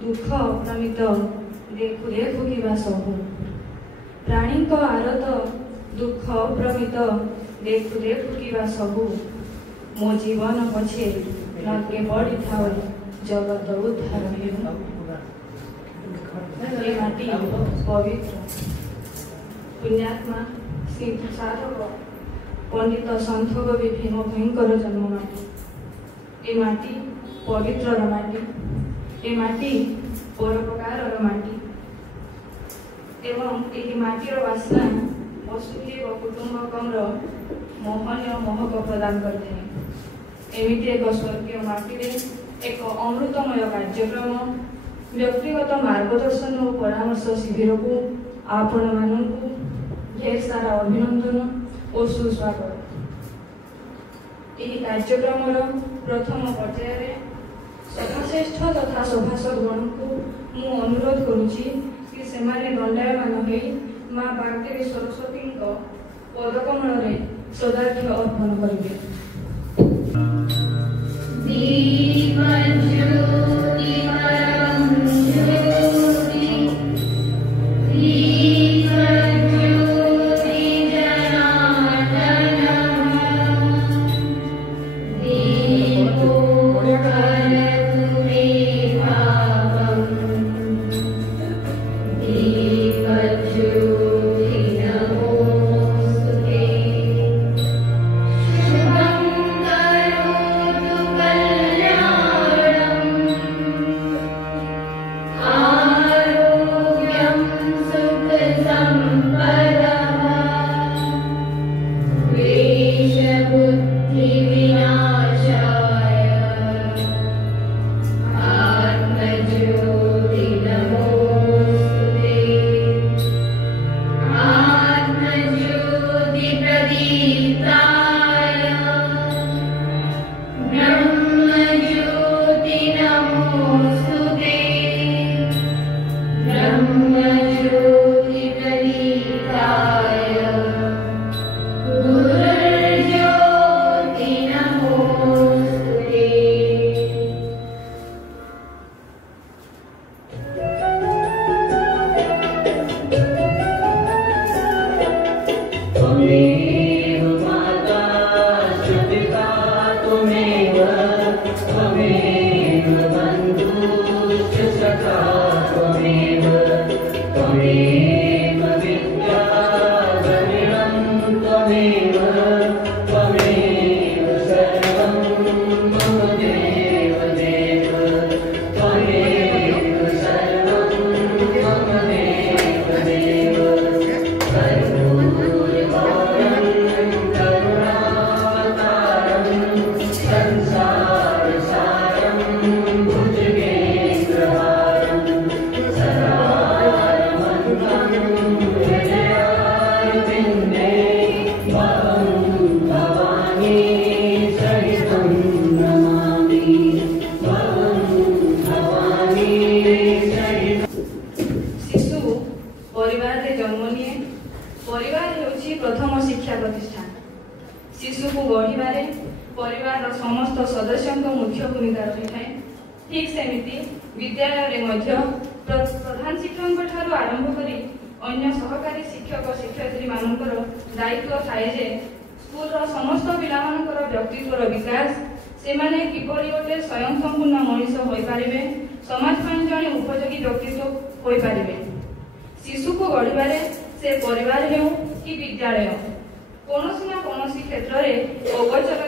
दुख प्रमित देखु देखु किबा सबु प्राणी आरत दुख प्रमित देखु देखु किबा सबु मो जीवन पछे लगे बढ़ी था जगत उद्धार हे माटी पवित्र पुण्यात्मा सिद्ध साधक पंडित संत कवि भीम भयंकर जन्म माटी ए माटी पवित्र माटी ए माटी परोपकार माटी एवं यही माटीर वासना वसुदेव कुटुंबकम मोहनीय महक प्रदान करते एमती एक स्वर्गीय माटी एक अमृतमय कार्यक्रम व्यक्तिगत मार्गदर्शन और परामर्श शिविर को आपण मानू ढेर सारा अभिनंदन और सुस्वागत। यह कार्यक्रम प्रथम पर्यायर सभाश्रेष्ठ तथा सभासद गण को मु अनुरोध करुच्ची कि सेमाने दंडायमान हो माँ बागदेवी सरस्वती पदकमल सदार्घ्य अर्पण करेंगे। प्रथम शिक्षा प्रतिष्ठान शिशु को गढ़वे परिवार समस्त सदस्य मुख्य भूमिका रही है। ठीक सेमिति विद्यालय प्रधान शिक्षक आरंभ कर अन्य सहकारी शिक्षक शिक्षयित्री मानकर दायित्व थाए जे स्कूल समस्त पिला व्यक्तित्वर विकास से माने किपरि गोटे स्वयं संपूर्ण मनीष हो पारे समाज जड़े उपयोगी व्यक्तित्व हो पारे। शिशु को गढ़वे से परिवार हो कि विद्यालय कौन ना कौन क्षेत्र में अगोचर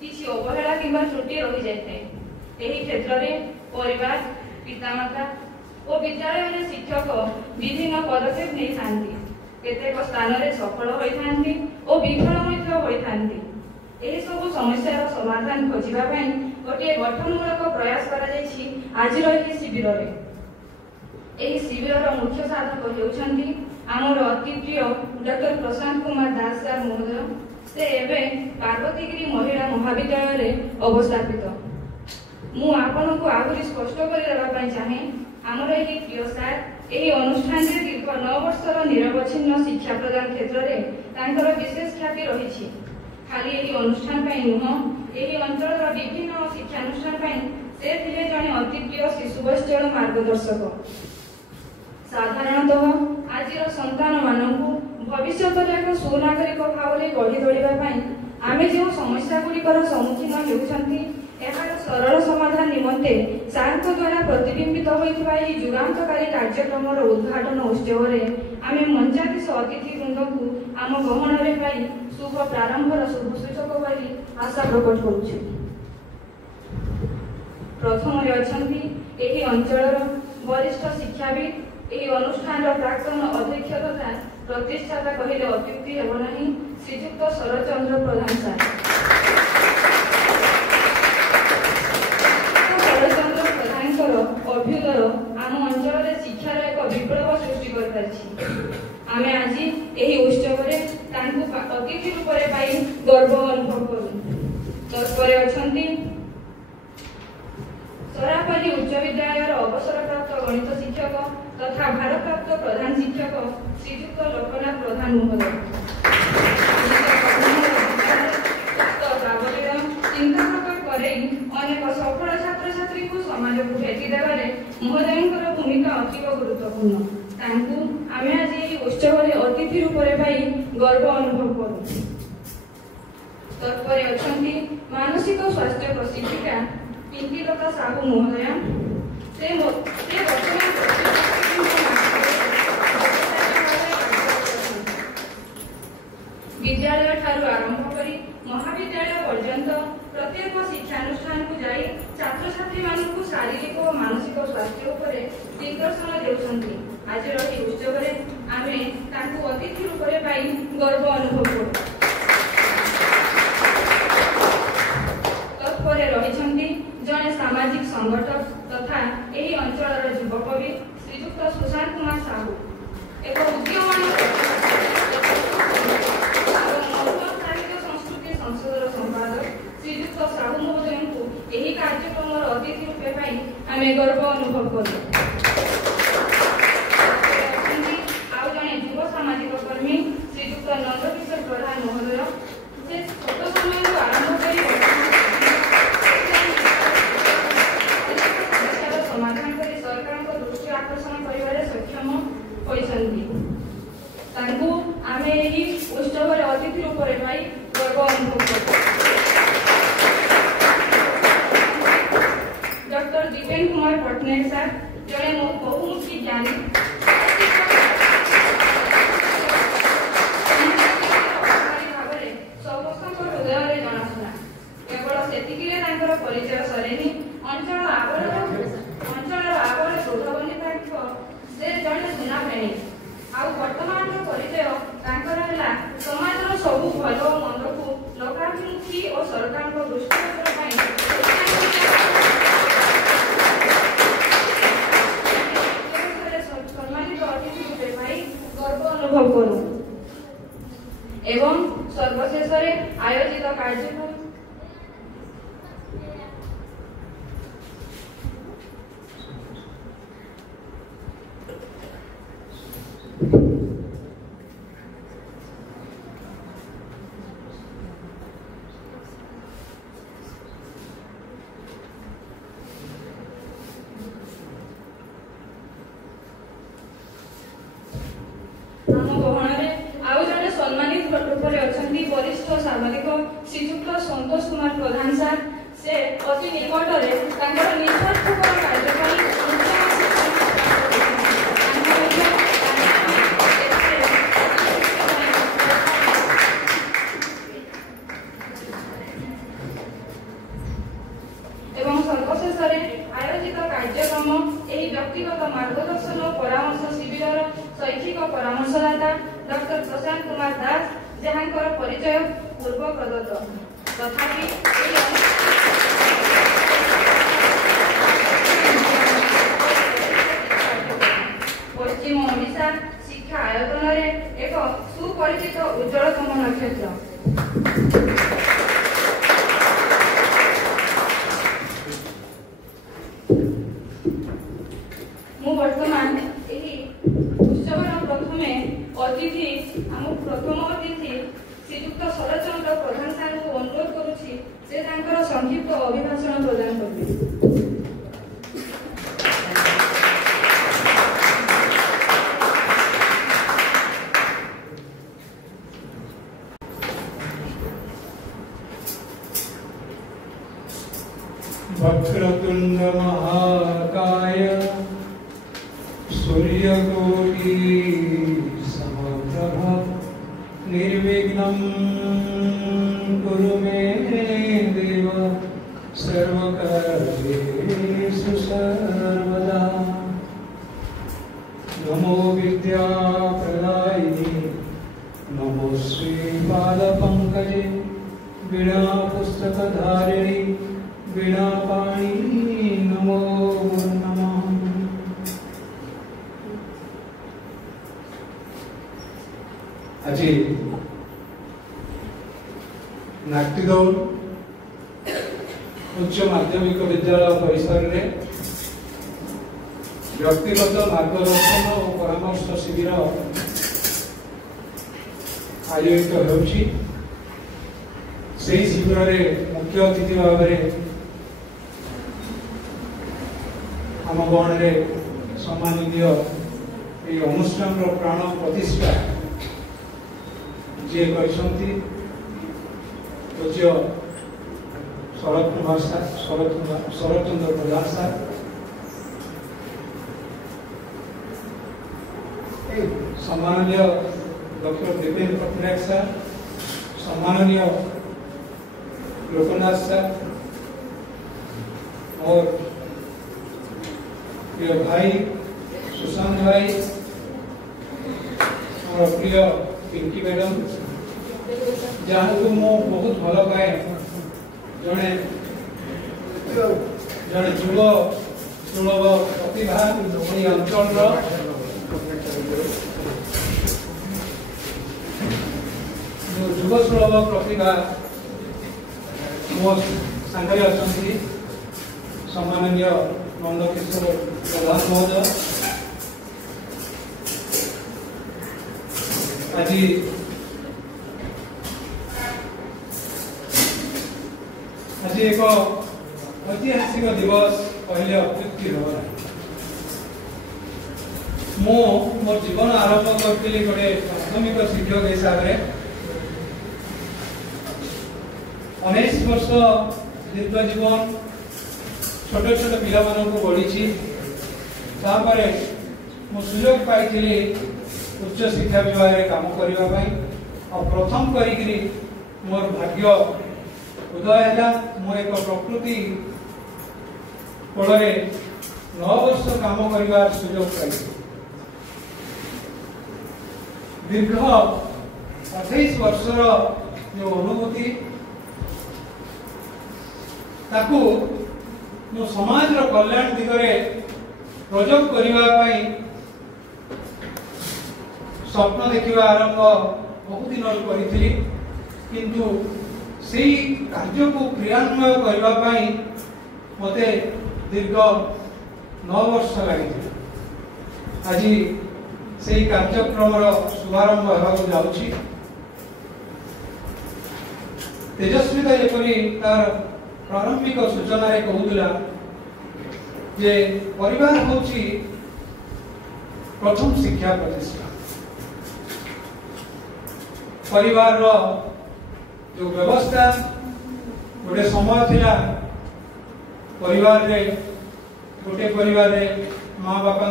किसी अवहेला कि त्रुटि रही जाए। क्षेत्र में परिवार पितामाता और विद्यालय शिक्षक विभिन्न पदक्षेप नहीं था केतेक स्थान में सफल होती और विफल होती। सब समस्यार समाधान खोजापी गोटे गठनमूलक प्रयास कर शिविर में शिविर मुख्य साधक होती आमर अति प्रिय डॉक्टर प्रशांत कुमार दास सर महोदय से एवं पार्वतीगिरी महिला महाविद्यालय अवस्थापित। मु आपन को आहुरी स्पष्ट कर चाहे आमर यही प्रिय सार यही अनुष्ठान दीर्घ 9 वर्षर निरवच्छिन्न शिक्षा प्रदान क्षेत्र में विशेष ख्याति रही। खाली यही अनुष्ठान नुह यही अंचल विभिन्न शिक्षानुष्ठान से थे जड़े अति प्रिय शिशुवत्सल मार्गदर्शक। साधारणतः आज संतान मानू भविष्य एक सुनागरिक भाव में गढ़ी तोड़ापी आम जो समस्या गुड़िकर सम्मुखीन होती यार सरल समाधान निमंते सार द्वारा प्रतिबिंबित होता युगांतकारी कार्यक्रम उद्घाटन उत्सव में आम मंचाधीश अतिथि वृंद को आम गहन में पाई शुभ प्रारंभर शुभ सूचक बोली आशा प्रकट करुछु। प्रथम अच्छा अंचल वरिष्ठ शिक्षाविद यह अनुष्ठान प्राक्तन अध्यक्ष तथा प्रतिष्ठाता कहले अत्युक्ति हेब नहीं श्रीजुक्त शरचंद्र प्रधान सार। शरचंद्र प्रधान अभ्युदय आम अंचल शिक्षार एक विप्लव सृष्टि कर आमे आज यही उत्सव अतिथि रूप में पाई गर्व अनुभव करूँ। तत्पर अच्छा सरापल्ली उच्च विद्यालय अवसर प्राप्त गणित शिक्षक तथा भारप्राप्त प्रधान शिक्षक श्रीजुक्त लोकनाथ प्रधान महोदय चिंता प्रकट कर अनेक सफल छात्र छात्री को समाज को भेटी देवारे महोदय भूमिका अतीव गुरुत्वपूर्ण। आम आज यही उत्सव में अतिथि रूप में पाई गर्व अनुभव करूँ। तत्पर अच्छा मानसिक स्वास्थ्य प्रशिक्षिका पिंकीलता साहू महोदया से विद्यालय ठारू आरंभ करी महाविद्यालय पर्यंत प्रत्येक शिक्षानुष्ठान को जाई छात्र छात्री मानक शारीरिक और मानसिक स्वास्थ्य उपर दिग्दर्शन देउछन्ति। आज रही उत्सव में आमे तांकु अतिथि रूप में पाई गर्व अनुभव करू। तत्पर रही जड़े सामाजिक संगठक तथा यही अंचल युवकवि श्रीजुक्त सुशांत कुमार साहू एक उद्यमान साहित्य संस्कृति संसदर संपादक श्रीजुक्त साहू महोदय को यही कार्यक्रम अतिथि रूप में आम गर्व अनुभव करूँ। आउ जड़े युव सामाजिक कर्मी श्रीजुक्त नंदकिशोर प्रधान महोदय से छोट समय आरंभ कर समाधान कर सरकार दृष्टि आकर्षण कर सक्षम होती आम यही उत्सव अतिथि रूप में पाई गर्व अनुभव कर। डॉक्टर दीपेन कुमार पट्टनायक सार जड़े बहुमुखी ज्ञानी समस्त हृदय जनाशुना केवल से परिचय सरेनी अंचल आगर शोध बनी से जड़े सुना प्रेमी आउ वर्तमान परिचय समाज सबू भल मंद को लोकाभिमुखी और सरकार दृष्टिगोचर सम्मानित अतिथि रूपे पाई गर्व अनुभव करूँ। एवं सर्वशेष आयोजित कार्यक्रम वरिष्ठ सामाजिक श्रीजुक्त संतोष कुमार प्रधान सार से अति निकटरे निस्वार्थपर कार्य एवं सर्वशेष आयोजित कार्यक्रम यही व्यक्तिगत मार्गदर्शन और परामर्श शिविर शैक्षिक परामर्शदाता डॉक्टर प्रशांत कुमार दास जहांकर परिचय पूर्व प्रदत्त तथापि पश्चिम ओडिशा शिक्षा आयतन में एक सुपरिचित उज्ज्वलतम नक्षत्र। वर्तमान उत्सव अतिथि आम प्रथम अतिथि श्रीजुक्त शरचंद्र प्रधान सार को अनुरोध करुछि से संक्षिप्त अभिभाषण प्रदान करेंगे। चंद्रमहाकाय सूर्यकोटि समप्रभा निर्विघ्नं कुरु मे देव सर्वकार्येषु सर्वदा। नमो विद्याप्रदायिने नमो श्रीपादपङ्कजे वीणा पुस्तकधारिणी वीणापाणि नमो नमः। আজি नाट्यदौड़ उच्च माध्यमिक विद्यालय परिसर में व्यक्तिगत मार्गदर्शन और परामर्श शिविर आयोजित होउछि। सेही शिविर रे मुख्य अतिथि भाव में आम गण रे सम्मानित ये अनुष्ठान प्राण प्रतिष्ठा जे करछंती पूज्य शरद चंद्र प्रधान सार, सम्माननीय डॉक्टर दीपेन पटनायक सर, सम्माननीय लोकनाथ सर और प्रिय भाई सुशांत भाई और प्रिय पिंकी मैडम जहाँ को मो बहुत भल पाए जड़े जड़े युव सुलभ प्रतिभा अंचल युव सुलभ प्रतिभा मो सांगे अच्छा सम्माननीय नंदकिशोर प्रधान महोदय आज एक ऐतिहासिक दिवस कहले अत्युक्ति हो। मोर जीवन आरंभ करी गोटे प्राथमिक शिक्षक हिसाब से 19 वर्ष दीर्घ जीवन छोट छोट पिला मानक बढ़ी मो सुयोग पाई उच्च शिक्षा विभाग में काम करने और प्रथम करी मोर भाग्य उदय है। मो एक प्रकृति कोल 9 वर्ष काम करने सुयोग पाई दीर्घ 28 वर्षर जो अनुभूति ताकू मो समाज कल्याण दिगरे प्रयोग करने स्वप्न देखा आरंभ बहुत दिन करी किंतु से कार्य को क्रियान्वय करने मत दीर्घ 9 वर्ष लगी। आज से कार्यक्रम शुभारंभ होगा जाऊँगी। तेजस्विता जपरी तार प्रारंभिक सूचना कहूला जे परिवार होची प्रथम शिक्षा प्रतिष्ठान। परिवार रो जो व्यवस्था गोटे समय थिला परिवार रे गोटे परिवार रे माँ बापा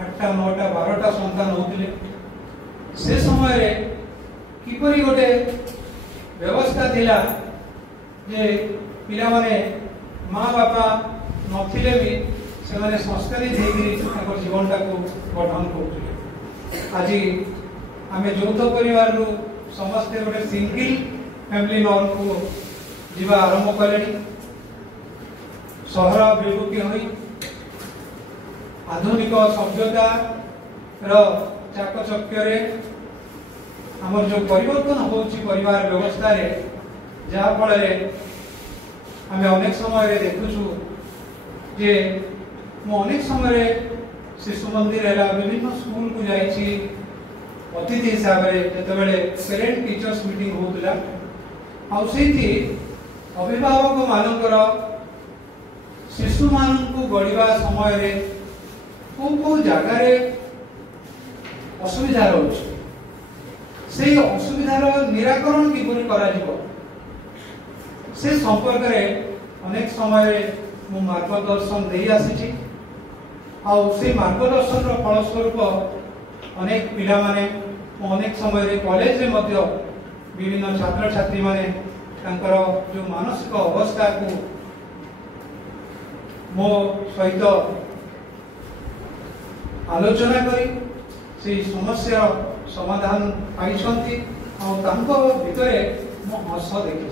8टा 9टा 12टा संतान होते से समय रे किपरि गोटे व्यवस्था थिला जे पिला माने माँ बापा नथिले भी से माने संस्कारित होकर जीवनटा को गठन करते। आज आम यौथ परिवार समस्ते गोटे सिंगल फैमिली नॉर्म को जीवा आरंभ कले सहर अभिमुखी हुई आधुनिक सभ्यता चाकचक्य आमर जो परिवर्तन होची परिवार व्यवस्था रे जहाँ फल आम अनेक समय देखुचु जे मु अनेक समय शिशु मंदिर है विभिन्न स्कूल को जाइए अतिथि हिसाब से जितेबाला पेरेंट टीचर्स मीटिंग होता अभिभावक मानकर शिशु मान को गढ़ा समय कौ जगार असुविधा रोचे से असुविधार निराकरण किपरि करा से संपर्क में अनेक समय मु मार्गदर्शन दे आसी से मार्गदर्शन फलस्वरूप अनेक पिला माने अनेक समय कॉलेज में विभिन्न छात्र छात्री माने जो मानसिक अवस्था को मो सहित आलोचना करी से समस्या समाधान पाई भितर मो हस देखी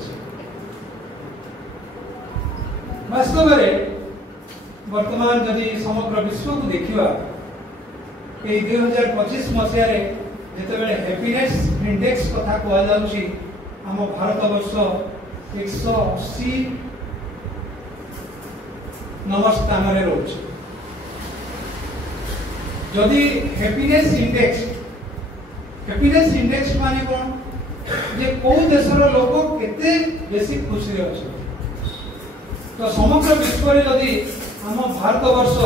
वास्तव में वर्तमान जदि समग्र विश्व को देखा 2025 मसीह जितेबाला हैप्पीनेस इंडेक्स कथा कहुच्छी आम भारत वर्ष 180 नंबर स्थान में रोचे जदि हैप्पीनेस इंडेक्स माने कौन जे को देशर लोक केते बेसी खुशी अच्छे तो समग्र विश्व में जदि आम भारत वर्ष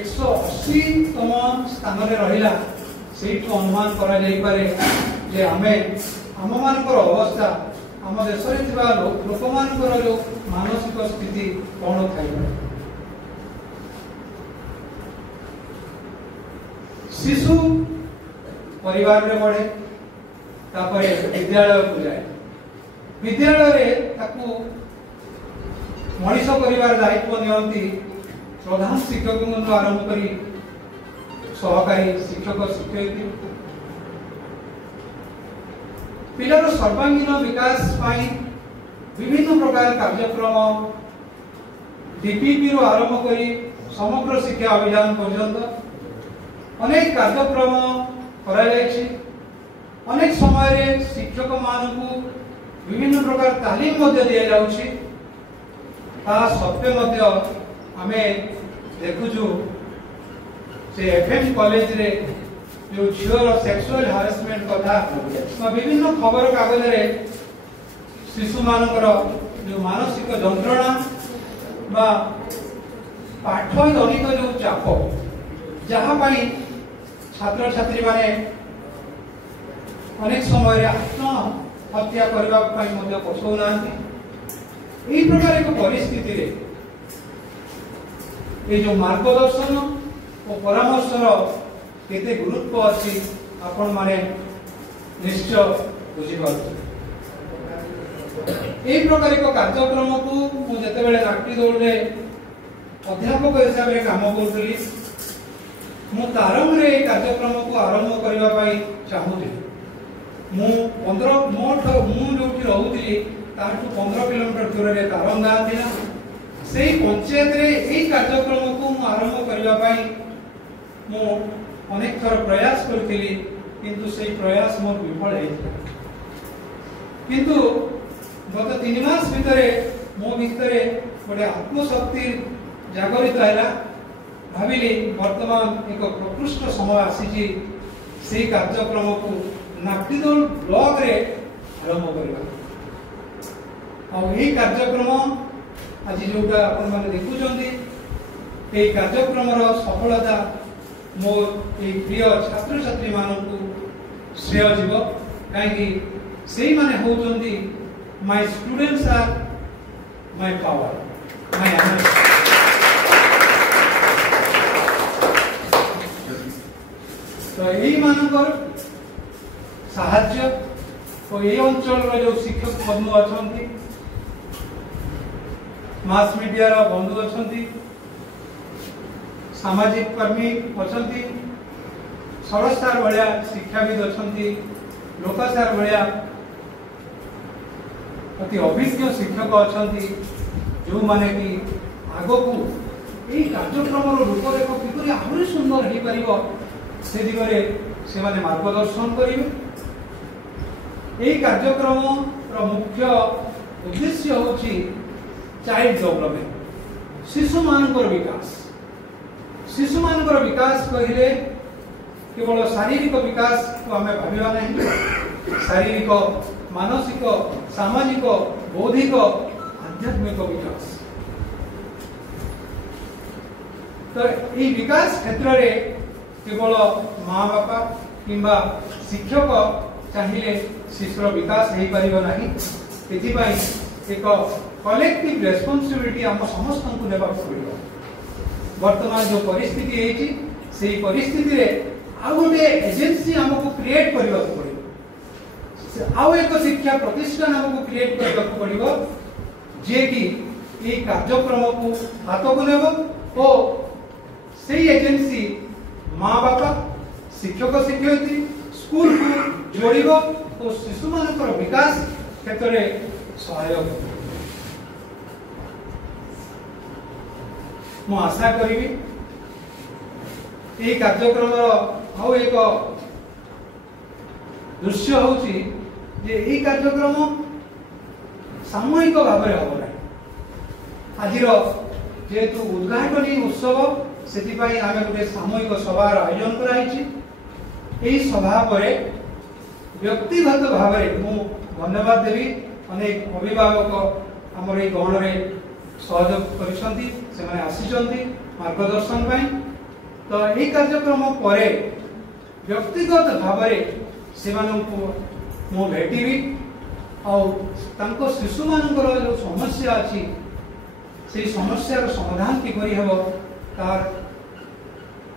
180तम स्थान में रहा से अनुमान करा जाई पारे जे आमे आम मानकर अवस्था आम देश में लोक मानकर जो मानसिक स्थिति कौन थाई शिशु परिवार में बढ़े तापर विद्यालय को जाए विद्यालय ताकू मनीष परिवार दायित्व नियंती प्रधान शिक्षक आरंभ करी सहकारी शिक्षक शिक्षयित्री पिलार सर्वांगीन विकास पाई विभिन्न प्रकार कार्यक्रम डीपीपी रु आरंभ करी समग्र शिक्षा अभियान पर्यंत अनेक कार्यक्रम करा जायछि अनेक समय शिक्षक मानकु विभिन्न प्रकार तालीम मध्य दिया जाउछि ता सत्वे मध्य आमे देखुछु से एफएम कॉलेज रे जो झीवर सेक्सुअल हारासमेंट कथा विभिन्न खबर कागज रे शिशु मानकर जो मानसिक जंत्रणा बा पाठ जनित जो चाप जहाँ पाई छात्र छात्री माने अनेक समय आत्महत्या करने पछौना यही प्रकार एक परिस्थिति रे ये जो मार्गदर्शन और परामर्शर केते गुरुत्व अच्छी आपण माने निश्चय बुझीपार यही प्रकार एक कार्यक्रम को मुझे नाट्य दौड़ अध्यापक हिसाब से काम करी मु तारंग रे कार्यक्रम को आरंभ करने चाहूली मु जो रोली 15 किलोमीटर दूर में तारंग गाँव था से पंचायत रे यही कार्यक्रम को आरंभ करने मु अनेक थर प्रयास करी किंतु से प्रयास मोर विफल होता किंतु गत 3 मास भितर मो भितर गोटे आत्मशक्ति जागरित है भाविली वर्तमान एक प्रकृष्ट समय आसी से कार्यक्रम को नाट्यदोल ब्लॉक रे आरंभ करवा यही कार्यक्रम आज जोटा आपण माने देखुचंदी ए कार्यक्रम सफलता मोर ए प्रिय छात्र छात्री मानकु श्रेय जीव कहीं से माने होचंदी my students are my power my energy तो यही मानकर साहाଯ୍य तो ये अंचल जो शिक्षक बंधु अच्छा मास मीडिया बंधु अच्छा सामाजिक कर्मी अच्छा सरस सार भाया शिक्षाविद अच्छा लोक सार भाया अति अभिज्ञ शिक्षक अच्छा जो माने कि आग को यही कार्यक्रम रूपरेख किपरि आहरी सुंदर हो पार से दिगरे से माने मार्गदर्शन करेंगे यही कार्यक्रम मुख्य उद्देश्य होची चाइल्ड डेवलपमेंट शिशु मानकर विकास कहले केवल शारीरिक विकास को आम भाविबा नहीं शारीरिक मानसिक सामाजिक बौद्धिक आध्यात्मिक विकास तो यही विकास क्षेत्र में केवल माँ बापा किंबा शिक्षक चाहिए शिशुर विकास हो पार ना एक कलेक्टिव रेस्पॉन्सिबिलिटी आम समस्त को नेबा पड़ो। वर्तमान जो परिस्थिति है से परिस्थिति रे आ गोटे एजेंसी हमको क्रिएट करबा पड़ो। आउ एक शिक्षा प्रतिष्ठान हमको क्रिएट करबा पड़ो जे कि ये कार्यक्रम को हाथ को नेब और से एजेंसी माँ बापा शिक्षक शिक्षयित्री स्कूल को जोड़ब और शिशु मान विकास क्षेत्र में सहायक। मु आशा करी ये कार्यक्रम आउ एक दृश्य होची जे ये कार्यक्रम सामूहिक भाव में हम ना आज जेहेतु उद्घाटनी उत्सव से आम गोटे सामूहिक सभार आयोजन कराई। सभा पर व्यक्तिगत भाव में मु धन्यवाद देवी अनेक अभिभावक आमर ये गहन में सहयोग कर मार्गदर्शन पाई। तो यही कार्यक्रम पर व्यक्तिगत भाव से मु भेटी और शिशु मान जो समस्या अच्छी से समस्यार समाधान किपरि हेब तार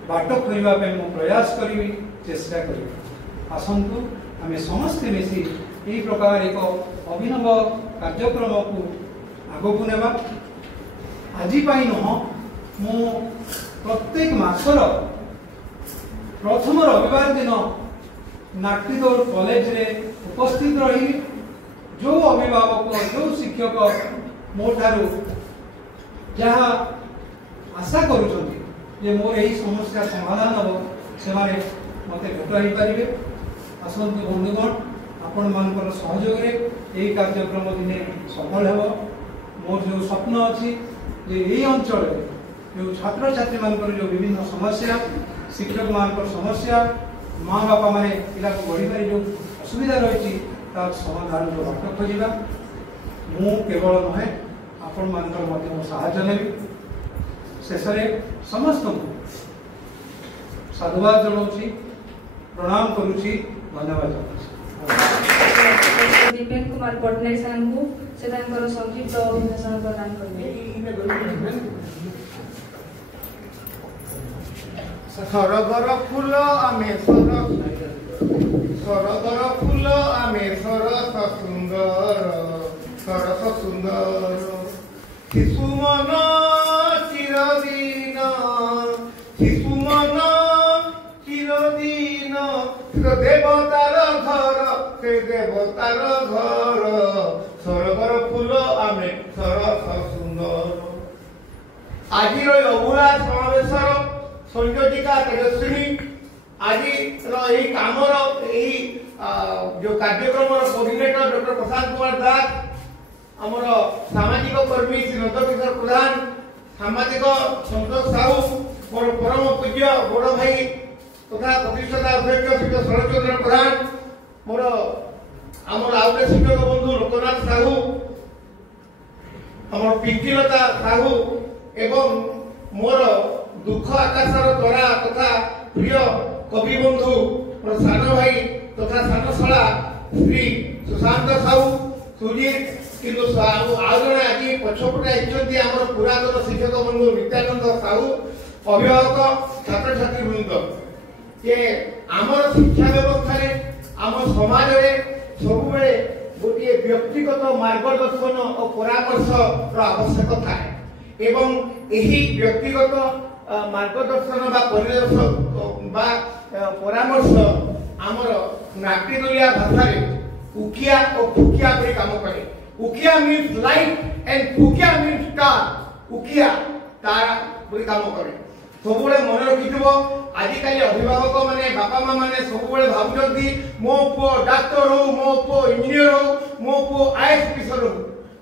बाट खोलने मु प्रयास करी चेष्टा करी। आसतु आम समस्ते मिसी यही प्रकार एक अभिनव कार्यक्रम को आग को नेबा। आज नुह मु प्रत्येक मासर प्रथम रविवार दिन नाट्यदौड़ कॉलेज रे उपस्थित रही जो अभिभावक जो शिक्षक मो ठारू जहाँ आशा करुँचे मोर यही समस्या समाधान हम से मत भेट पारे। आसतु बंधुगण आपण मान सहयोग यही कार्यक्रम दिने सफल हो। मोर जो स्वप्न अच्छी यही अंचल जो छात्र छात्री मान जो विभिन्न समस्या शिक्षक मान समस्या माँ बापा माने पिला को बढ़ी जो असुविधा रही समाधान जो बाट खोजा मु केवल नुहे आपण मान साहाय्य नेबी। शेष समस्त साधुवाद जनाऊँ प्रणाम करुँची धन्यवाद जनाऊँ। दीपेन कुमार पट्टनायक सार को से संक्षिप्त अभिभाषण प्रदान करेंगे। सरगर फूल आमे सरगर फूल आमे सरस सुंदर सरस सुंदर शिशु मन चिरदीन शिशु मन चिरदीन देवतार घर से देवतार घर सरगर फूल आमे सरस सुंदर। आज अभूला समावेश संयोजिका तेजस्विनी आज यही काम जो कार्यक्रम कोऑर्डिनेटर डॉक्टर प्रशांत कुमार दास आमर सामाजिक कर्मी श्री नंदकिशोर प्रधान सामाजिक संतोष साहू मोर परम पूज्य बड़ भाई तथा प्रतिष्ठाता अध्यक्ष श्री शरदचंद्र प्रधान मोर आमर आउटे शिक्षक बंधु लोकनाथ साहू आमर पिंकीलता साहू एवं मोर दुख आकाशर तरा तथा प्रिय कवि बंधु मोर सान भाई तथा सानशाला श्री सुशांत साहू सुजीत किंतु आज पछपटे आइछन्ती आमर पुरातन शिक्षक बंधु नित्यानंद साहू अभिभावक छात्र छात्री वृंद ये आमर शिक्षा व्यवस्था रे आम समाज रे सब बेले गोटे व्यक्तिगत मार्गदर्शन और परामर्श आवश्यक थाए एवं यही व्यक्तिगत मार्गदर्शन बा परिदर्शन बा परामर्श आमर नाट्यदलिया भाषा रे उकिया और फुकिया पर काम करे। उकिया मीन्स लाइट एंड फुकिया मीन्स स्टार। उकिया तारा पर काम करे। सब मन रखिथबो आजिकाली अभिभावक माने बापा माँ माने सब भावुंती मो पुओ डाक्टर हो मो पुओ इंजीनियर हो मो पुओ आईएएस अफिसर हो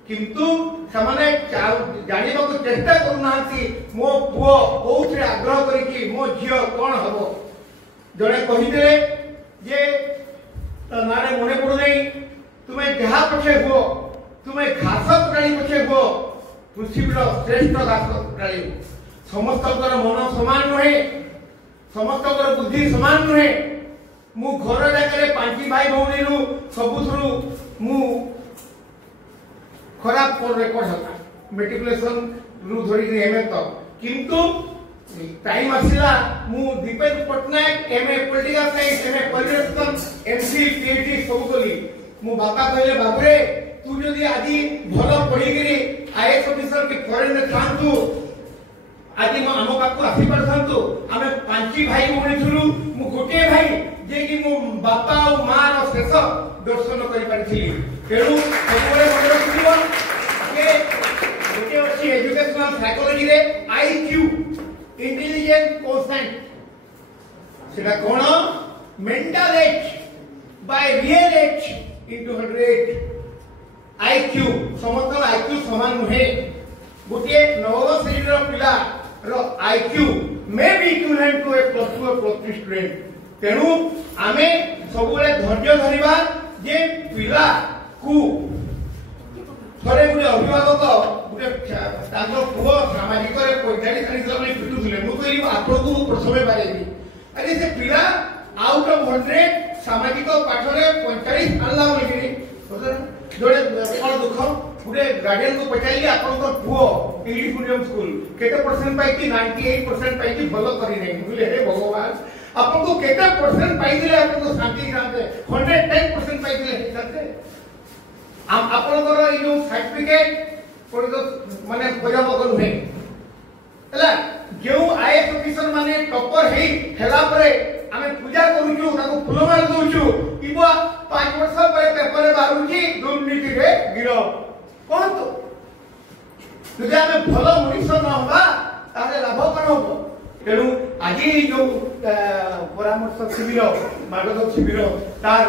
किंतु समाने जानिबा को चेष्टा करूनांती मो पुओ कोउथे आग्रह करिकि मो झियो कोन हबो। जणे कहिदे जे नारे मने पड़ो नहीं तुमे जहा पछे हो तुमे घास प्राणी पछे हो पृथ्वीर श्रेष्ठ घास प्राणी। समस्तकर मन समान नुहे समस्तकर बुद्धि समान नुहे। मु घर जाकर 5 भाई भौणी सबुथु मु खराब रेकर्ड होता मेट्रिकुलेशन रु धरी एमए तक किंतु टाइम आसिला मु Dipesh Patnaik MA political science MA परिवर्तन एमसी पीएचडी सब कली मु बापा कहले बाबरे तू जदि आज भल पढ़ी करी आईएएस ऑफिसर के फॉरेन में थांतु आज आम पाखु आसी पारथांतु आमे पांची भाई भौणी थुलु मु गोटे भाई जे कि मो बापा और मां रो शेष दर्शन करि पारथिली तेणु सबरे मन रखिबो के गोटे अछि एजुकेशनल साइकोलॉजी रे आईक्यू इंटेलिजेंस कोशेंट सेटा कोन mental age by real age into 100 IQ समस्त आईक्यू समान नुहे गोटे नवम श्रेणी पिला रो IQ may be equivalent to a +2 और +3 स्टूडेंट तेणु आमे सबुले धैर्य धरिबा जे पिला को थरे गुटे अभिभावक गुटे तांको पुओ सामाजिक रे 45 साल ले पिटुले मु कहि आपको प्रथमे पारेबी अरे से पिला आउट ऑफ 100 सामाजिक पाठ रे 45 आनला बोलिकि जोड़े कौन दुख गुटे गार्डियन को पचाइली आपन को पुओ इंग्लिश मीडियम स्कूल केते परसेंट पाई कि 98% पाई कि भलो करी नै बोले हे भगवान आपन को केते परसेंट पाई दिले आपन को शांति जानते 110% पाई दिले जानते आपन को ई जो सर्टिफिकेट कोन तो माने खोजा बगल है हला जो आईएएस ऑफिसर माने टॉपर हे हेला परे आमे पूजा करूछु ताको फुलमाल दोछु इबा 5 वर्ष पर पेपर बारुची दुर्नीति रे गिरो कोन तो যদি আমি ভালো মনুষ্য না হবা তাহলে লাভ কোন হবো তেণু আজি যে পরামর্শ শিবির মার্গদর্শন শিবির তার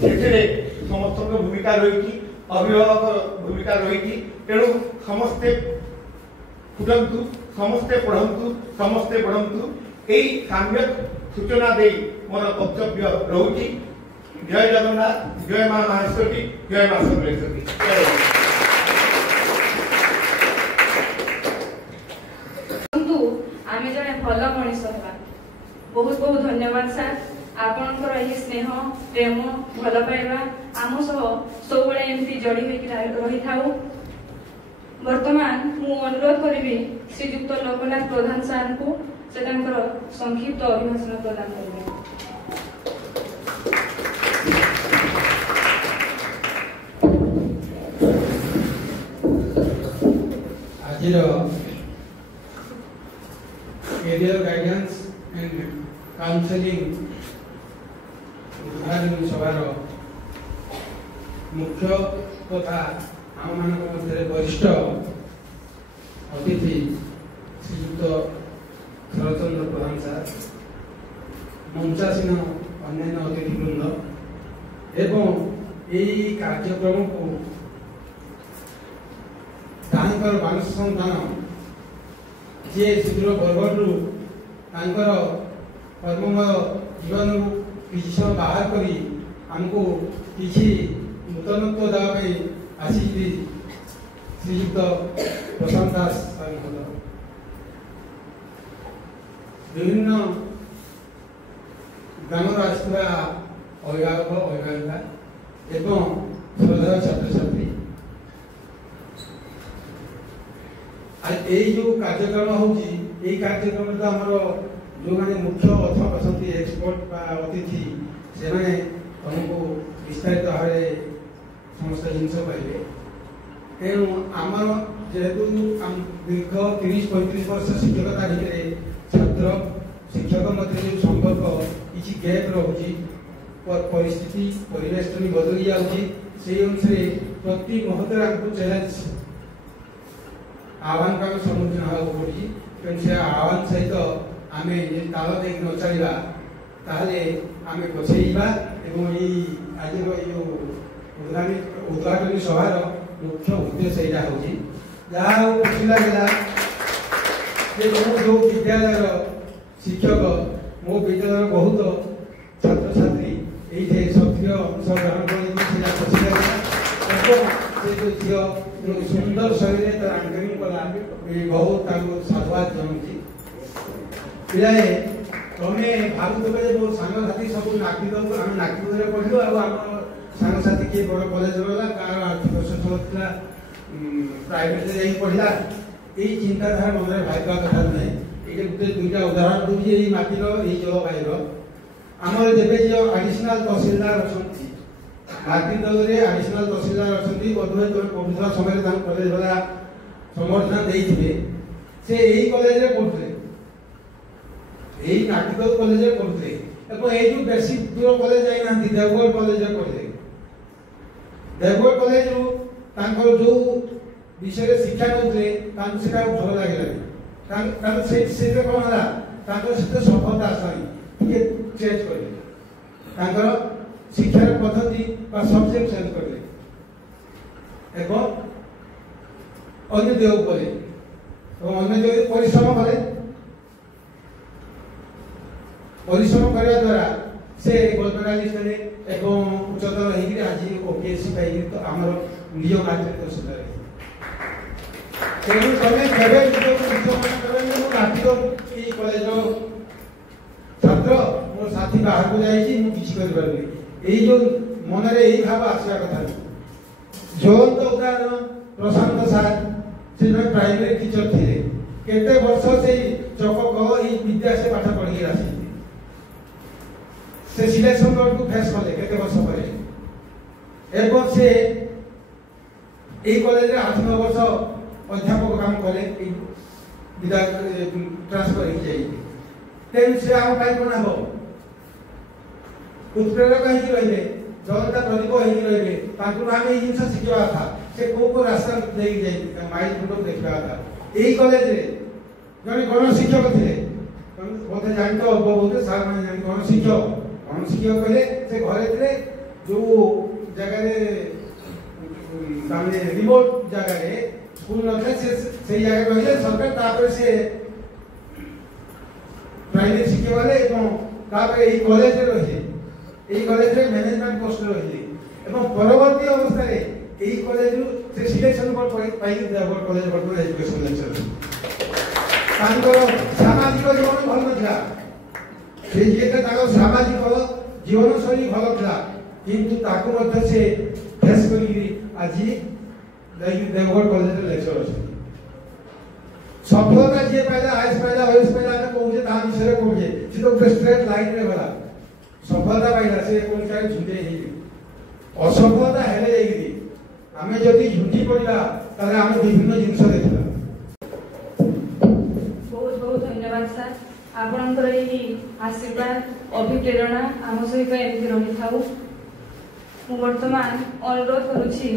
সেখানে সমস্ত ভূমিকা রয়েছে অভিভাবক ভূমিকা রয়েছে তেণু সমস্তে ফুটন্তু সমস্তে পড়ন্তু সমস্তে পড়ন্তু এই সাম্যক সূচনা দেই মোর বক্তব্য রହୁଛି জয় জগন্নাথ জয় মা মহেশ্বরী জয় মা সবলেশ্বরী आमे जने भल मनीष हेबा बहुत बहुत धन्यवाद सर आपनकर एही स्नेह प्रेम भल पाइबा आम सह सब बळे एमती जड़ी होई रही थाउ वर्तमान मु अनुरोध करिबी श्रीयुक्त लोकनाथ प्रधान सर को से तांकर संक्षिप्त अभिभाषण प्रदान करिबे आजिर career guidance and counseling उद्घाटन सभार मुख्य तथा आम मान मध्य वरिष्ठ अतिथि श्रीयुक्त शरचंद्र प्रधान सर मंचासीन अन्य अतिथिवृंद एवं यही कार्यक्रम को मानस संतान जे शीघ्र बरगढ़ कर्ममय जीवन किसी समय बाहर करी हमको किसी नूतनत्व देवाई आसी श्रीयुक्त प्रशांत दास विभिन्न ग्राम आसुवा अभिभावक अभिभाविका एवं श्रद्धा छात्र छात्री जो कार्यक्रम होगी कार्यक्रम तो आमर जो मैंने मुख्य अच्छा एक्सपर्ट अतिथि से तुमको विस्तारित भाव समस्त जिनस पाइबे तेणु आम जेहेतु दीर्घ 30-35 वर्ष शिक्षकता भितर छात्र शिक्षक मध्य जो संपर्क किसी गैप रोचे परिस्थिति परिवेश बदली जाऊँगी से अनुसार प्रति मुहूर्त आपको चैलेंज आह्वान का सम्मुखीन होगा पड़ी तेणु से आह्वान सहित आम ताल दे न चलवा ताहले आम पछेवा आज उद्घाटन सभार मुख्य उद्देश्य यहाँ हूँ जहाँ खुशी लगे जो विद्यालय शिक्षक मो विद्यालय बहुत छात्र छात्री ये सक्रिय अंशग्रहण कर खुशी लगे झील सुंदर शैली तर एंकरिंग कला बहुत साधुवाद जमी पिलाए तुम्हें भावुक जो सांग साथी सब नाकी आम नाकी पढ़ू आम सांगसाथी किए बड़ कॉलेज गला कार आर्थिक सचल था प्राइवेट रे जाई पढ़िला एई चिंताधारा मन में भाइबा कथा नै एके गुटे दुईटा उदाहरण दूजी एई माटीर एई जलवायुर आमर जेबे जो एडिशनल तहसीलदार अछंती माटी दौरे एडिशनल तहसीलदार अछंती बधुए तो पवित्र समय दान कॉलेज वाला समर्थन देइथिबे से एई कॉलेज रे पढ़ते एई नाटिकल कॉलेज रे पढ़ते এবং এই যে বেশি দূর কলেজ যাই না দেবগড় কলেজে পড়ে দেবগড় কলেজରୁ ତାଙ୍କର ଯୋଉ ବିଷୟରେ ଶିକ୍ଷା ନେଉଥିଲେ ତାଙ୍କୁ ସେଟା ଭଲ ଲାଗିଲାନି ତାଙ୍କ ସେଇଥିରେ କ'ଣ ହେଲା ତାଙ୍କର ସେତେ ସଫଳତା ଆସିଲାନି ଟିକେ ଚେଞ୍ଜ କଲେ ତାଙ୍କର ଶିକ୍ଷାର ପଦ୍ଧତି ବା ସବଜେକ୍ଟ ଚେଞ୍ଜ କଲେ ଏବଂ ଅନ୍ୟ ଦିଗକୁ ଗଲେ ଏବଂ ଅନ୍ୟ ଦିଗରେ ପରିଶ୍ରମ କଲେ परिश्रम करने द्वारा से गोल्ड हेले एवं उच्चतर होगी आज ओपीएससी पाई तो आम निज मात्र तो सुधार कॉलेज छात्र मोर साथी बाहर को जाइए जो मन में यही भाव आसवा कथा ज्वलंत उदाहरण प्रशांत सार से प्राइमरी टीचर थे केते वर्ष से चकक विद्या से पाठ पढ़ी आसी से सिलेक्शन बोर्ड को फेस कले केते वर्ष परे एवं से ए कॉलेज रे 8-9 वर्ष अध्यापक काम कले विदा ट्रांसफर हो जाई तेन से आम पाई कोन हबो उत्प्रेरक ही रहिले जनता प्रदीप ही रहिले ताकू हम ए जिंस शिखवा था से को रास्ता देई जाई माइल फोटो देखबा था ए कॉलेज रे जने गण शिक्षक थे बोते जानतो बहुत सार माने जान गण शिक्षक शिक्षक कहले से घरे थे जो जगह माने रिमोट जगह स्कूल न से जगह रहिले सरकार तापर से प्राइवेट शिक्षा वाले एवं तापर ए कॉलेज रे रहिले ए कॉलेज रे मैनेजमेंट पोस्ट रहिले एवं परवर्ती अवस्था रे ए कॉलेज रु से सिलेक्शन बोर्ड पाई देवर कॉलेज बोर्ड एजुकेशन लेक्चर तांकर सामाजिक जीवन भल नथिला से जेते ताको सामाजिक जीवन शैली भल था किंतु ताको मध्य से फेस करी आज देवगढ़ कॉलेज रे लेक्चर अछि सफलता जे पहला आइस पहला ओइस पहला ने कहूजे ता विषय कहूजे से तो स्ट्रेट लाइन रे भला सफलता पाइला से कोन काय झुटे हे असफलता हेले जाईगी हमें जदी झुटी पड़िला ताले हम विभिन्न जिंस देखला बहुत बहुत धन्यवाद सर आपणकर यही आशीर्वाद अभिप्रेरणा आम सहित एमती रही था बर्तमान अनुरोध करुच्ची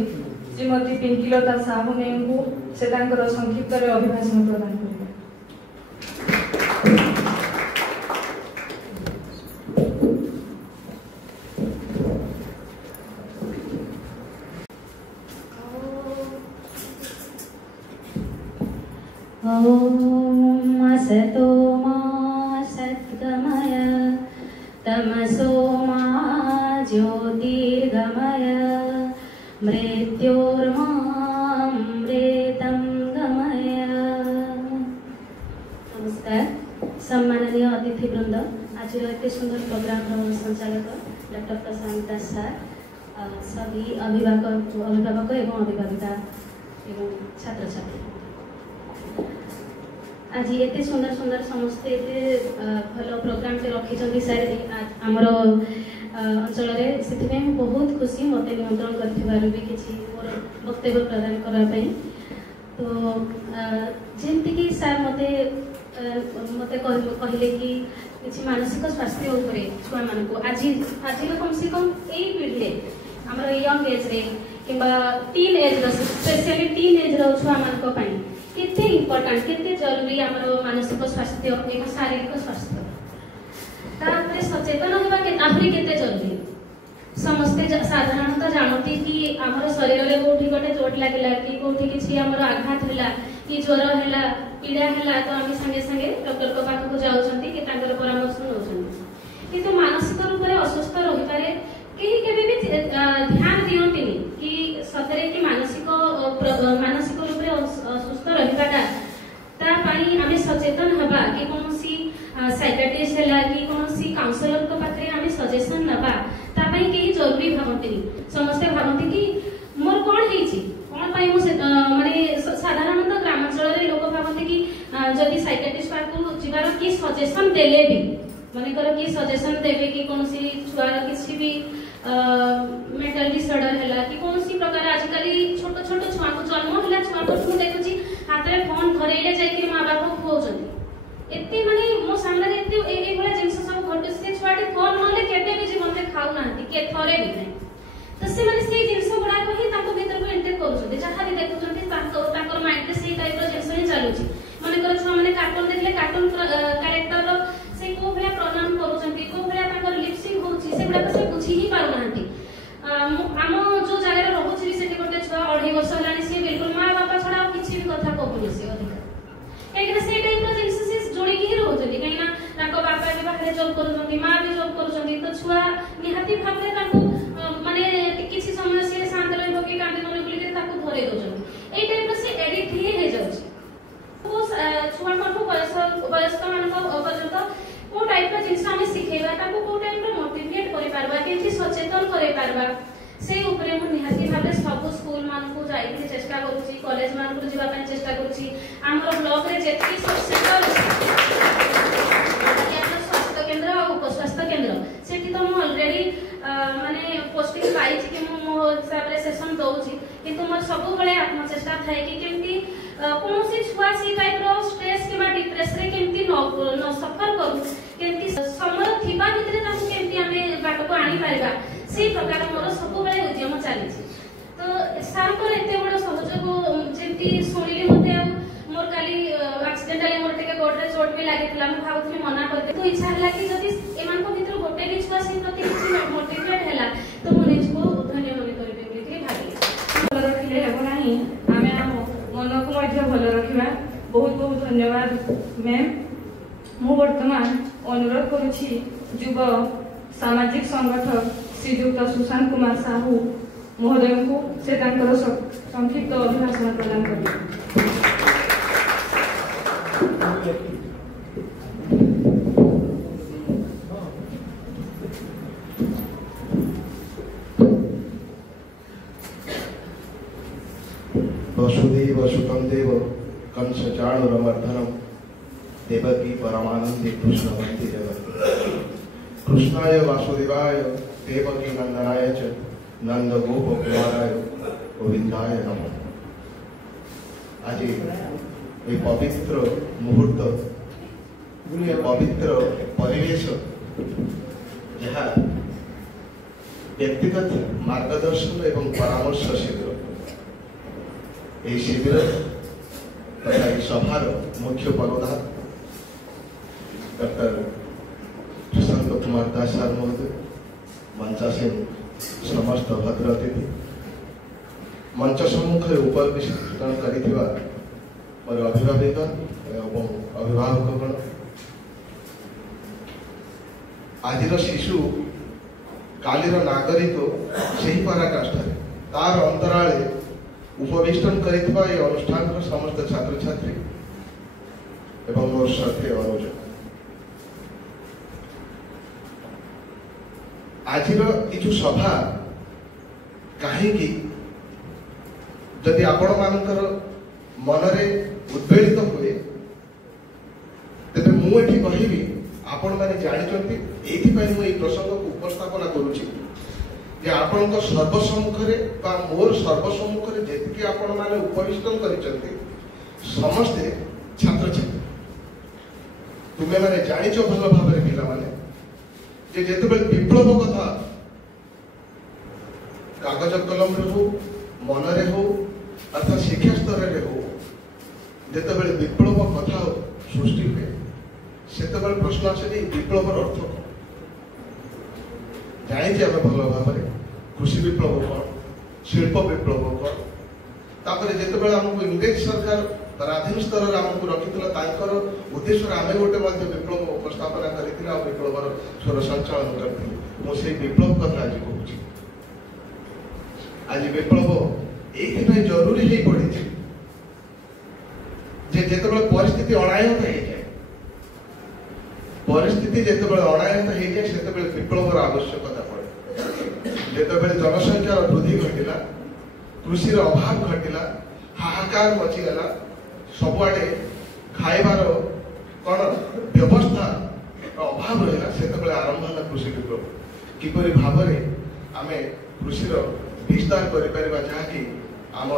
श्रीमती पिंकीलता साहू को से संक्षिप्त अभिभाषण प्रदान करेंगे। ओम असतो मा सद्गमय तमसो मा ज्योतिर्गमय मृत्योर्मामृतं गमय। नमस्कार सम्माननीय अतिथिवृंद आज एत सुंदर प्रोग्राम संचालक डॉक्टर प्रशांत दास सर सभी अभिभावक एवं अभिभाविका एवं छात्र छात्री आज एते सुंदर सुंदर समस्ते एते भल प्रोग्राम से रखी सर आमर अंचल से बहुत खुशी मत निमंत्रण कर भी किसी मोर वक्तव्य प्रदान करने तो जमती सर मत कहले कि किसी मानसिक स्वास्थ्य उपर छुआ मान आज कम से कम यही पीढ़ी आम यंग एज कि teen age specially teen age छुआ मान केते इम्पोर्टेंट केते जरूरी आमर मानसिक स्वास्थ्य एवं शारीरिक स्वास्थ्य तापर सचेतन होगा आहरी केते जरूरी समस्ते साधारणतः जानती कि आमर शरीर में कोठी गोटे चोट लागला कि कोठी किछि आमर आघात होला कि ज्वर होला पीड़ा होला तो आम संगे संगे डॉक्टर को पाख को जाउछंती कि तांकर परामर्श नउछंती किंतु मानसिक रूप से असुस्थ रहि पारे केही केबे भी ध्यान दियंतिनी कि सतरे कि मानसिक रूप से असुस्थ रहिबाटा ता पाई आमे सचेतन हबा कि कोनसी साइकियाट्रिस्ट हैला कि कोनसी काउंसलर को पाखरे आमे सजेशन नबा ता पाई केही जरूरी भावती समस्ते भावती कि मोर कौन है कौन पाई माने साधारणतः ग्रामांचल लोक भावती कि जदि साइकियाट्रिस्ट पाखु जीवार कि सजेशन देले भी मानेकर कि सजेशन देवे कि कौन सी छुआर किसी भी मेंटल डिसऑर्डर हैला कि कौन सी प्रकार आजकल छोट छोट छुआ को जन्म हैला छुआ को मु देखुची हाथ में फोन धरैले जाय कि मां बाप को खोजନ୍ତି एते माने मो सामने एते ए भला जिंस सब घटे से छुआटी फोन नले केबे भी जीवन में खाउ नांती के थरे भी नहीं तो से माने से जिंस गुडा को ही ताको भीतर को एंटर करूछନ୍ତି जहा भी देखुछନ୍ତି ताको माइंड रे से टाइप रो जिंस ही चालुची माने कर छुआ माने कार्टून देखले कार्टून कैरेक्टर रो से को भला प्रोनाउन करूछନ୍ତି को भला ताको लिपसिंग होउची से गुडा से बुझी ही पाउ नांती आम जो जगह रहुछि सेठी गोटे छुआ 2.5 वर्ष हलानी से बिल्कुल मां बापा छडा किछि भी कथा कहबुनी से अधिक काहेकि से टाइप रो जिंस से जोड़ी के ही रहउछନ୍ତି काहेकि ना ताको बापा भी बाहर जॉब करूछନ୍ତି मां भी जॉब करूछନ୍ତି तो छुआ निहाती भाबरे ताको माने किछि समय से शांत रहबो कि कांदे मन बोली के ताको धरे दोछନ୍ତି एई टाइप से एडिक्ट ही हे जाउछि तो छुआ को वयस्क मानको पर्यंत को टाइप रो जिंस हम सिखेबा ताको को टाइप रो मोटिवेट करि पारबा कि सचेतन करि पारबा से ऊपर मु निहाती भाबरे सब स्कूल मानको जाई चेष्टा करूछि कॉलेज मानको जिबा पय चेष्टा करूछि हमर ब्लॉक रे जेति सब सेंटर स्वास्थ्य केंद्र और उपस्वास्थ्य केंद्र सेठी तो मु ऑलरेडी माने पोस्टिंग पाई छी कि मु हिसाब रे सेशन दउछि किंतु मोर सब बळे आत्म चेष्टा थाए कि केमती कोनोसी छुआ सी टाइप रो स्ट्रेस किबा डिप्रेस रे केमती न सफर करू केमती समर थिबा भितरे ताकू केमती हमें बाट को आनी पारिबा से प्रकार मोर सब बळे उद्यम चाली छी तो सारकर एते बड़ सहयोग जेमती सुनिली मते मोर काली एक्सीडेंटली मोर टेके गोड रे चोट भी लागितला मु भाबुथि मना करते तो इच्छा हला कि जदि एमान को भितर गोटे भी छुआ से प्रति किछि मोटिवेट हला तो मु निजको धन्य मन करबे कि भाबी भल रखिले हेबो नाही आमे मन को मध्य भल रखिबा बहुत बहुत धन्यवाद मैम मु वर्तमान अनुरोध करूछि युव सामाजिक संगठन श्रीयुक्त सुशांत कुमार साहू महोदय को से संक्षिप्त अभिभाषण प्रदान करें। वसुदेव सुतं देव कंस चाणूरमर्दनम देवकी परमानंदे कृष्ण वंदे जगत् कृष्णाय वासुदेवाय देवकी नंदनाय च नंद गोप कुमाराय गोविंदाय नमः। आज ये पवित्र मुहूर्त ये पवित्र परिवेश जहाँ व्यक्तिगत मार्गदर्शन एवं परामर्श शिविर यह शिविर तथा सभार मुख्य परोधार डॉक्टर सुशांत कुमार दास सर महोदय मंचासीन समस्त भद्र अतिथि मंच सम्मुख उपवेशन कर अभिभाविका एवं अभिभावकगण आज शिशु कालीर नागरिक से ही पराकाष्ठा तार अंतराले उपवेशन करिଥିବା ए अनुष्ठान समस्त छात्र छात्री एवं मोर श्रद्धेय अनुज आज जो सभा कहीं जदि आपण मानकर मनरे उद्वेलित हुए तेरे मुझे कहबी आपण मैंने जानते ये प्रसंग को उपस्थापना करुच्ची जे आपण सर्वसम्मुखें मोर सर्वसम्मुखें जी आपण मैंने उपवेशन कर समस्ते छात्र छात्री तुम्हें मैंने जाच भल भाव पिला माने जिते विप्लव कथा कागज कलम हो मनरे हो अर्थात शिक्षा स्तर में हो जिते विप्लव कथा सृष्टि हुए से प्रश्न आसे विप्लवर अर्थ कौन जानी आम भल भाव कृषि विप्लव कौन शिल्प विप्लव कौन तापर जिते आमको इंग्रेज सरकार पराधीन स्तर में आमको रखी उद्देश्य आम गोटे विप्लव उपस्थापना कर विप्लवर स्वर संचालन करते विप्लव कथा आज कहूँ आज विप्लव ये जरूरी ही पड़ी जिते परिस्थिति अणायत हो जाए परिस्थिति जिते अणायत हो जाए से विप्लवर आवश्यकता पड़े ଯେତେବେଳେ जनसंख्यार वृद्धि घटिला कृषि अभाव घटिला हाहाकार मचिगला सबुआडे खाइबार कौन व्यवस्था अभाव रहा से आरंभ है कृषि विप्लव किपरि भाव आम कृषि विस्तार कर जहाँकि आम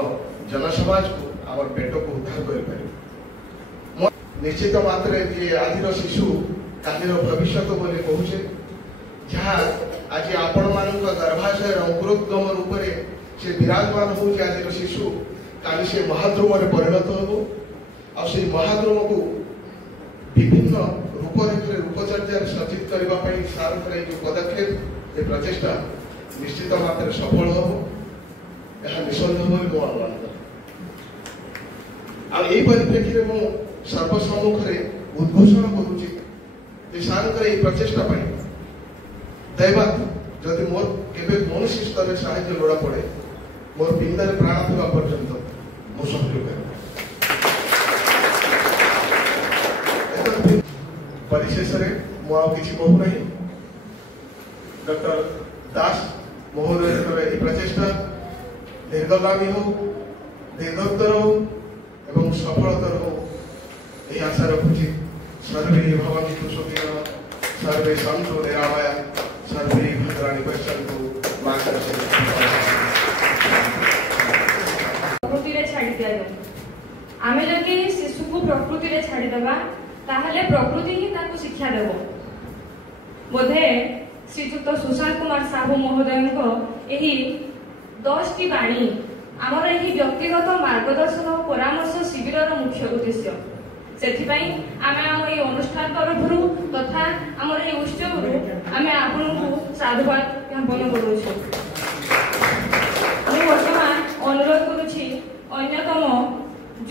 जनसमाज को आम पेट को उद्धार कर निश्चित मात्रा जे आज शिशु कालीर भविष्य बोली कहूचे जहाँ आज आपण मान गर्भाशय अंकुरोद्गम रूप से विराजमान हो आज शिशु काली से महाद्रुम परिणत हो आ महाद्रुम को विभिन्न रूपरेख रूपचर्या सचित करने सार जो पदक्षेप ये प्रचेषा निश्चित मात्रा सफल हो निसंदेह मो अनुमान आई परिप्रेक्षी में सर्वसम्मुख उद्घोषण करुच्ची सार प्रचेषा दैवात जदि मोर केबे कौन स्तर में साहाय्य लोड़ा पड़े मोर पिंडर प्राण थवा पर्यंत मो सहयोग परिशेष मुझे कहू ना डॉक्टर दास महोदय प्रचेषा दीर्घगामी हो दीर्घोत्तर हो एवं सफलतर हो यही आशा रखुची सर्वे भवन्तु सुखिनः सर्वे सन्तु निरामया सर्वे भद्राणि पश्यन्तु मां प्रकृति रे छाड़ी दिया आमे जदि शिशु को प्रकृति रे छाड़ी देबा ताहले प्रकृति ही ताको शिक्षा देबो बोधे श्रीजुक्त सुशांत कुमार साहू महोदय को एही 10 टी बाणी आमर एही व्यक्तिगत मार्गदर्शन और परामर्श शिविर मुख्य उद्देश्य सेथिपाई आमे आम ए अनुष्ठान तरफरु तथा आमर ए उत्सव आमे आपनकु साधुवाद ज्ञापन करूछु मु वर्तमान अनुरोध करूछि अन्यतम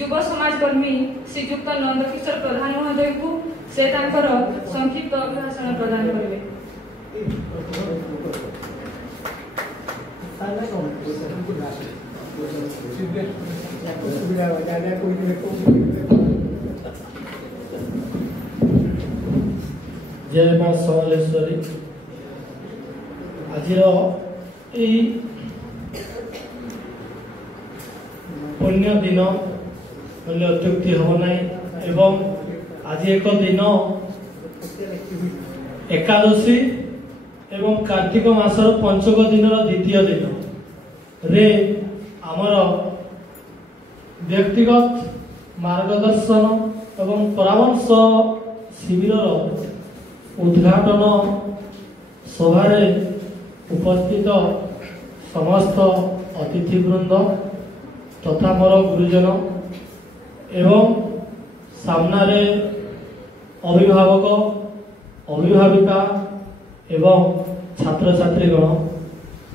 युव समाजकर्मी श्रीजुक्त नंदकिशोर प्रधान महोदय को से तांकर संक्षिप्त अभिभाषण प्रदान करेंगे। जय मां समलेश्वरी आज पुण्य दिन बोले अत्युक्ति हम ना एवं आज एक दिन एकादशी एवं कार्तिक मासर पंचक दिन द्वितीय दिन रे आमर व्यक्तिगत मार्गदर्शन एवं परामर्श शिविर उद्घाटन सभारे उपस्थित समस्त अतिथिवृंद तथा मोर गुरुजन एवं सामने अभिभावक अभिभाविका एवं छात्र छात्रीगण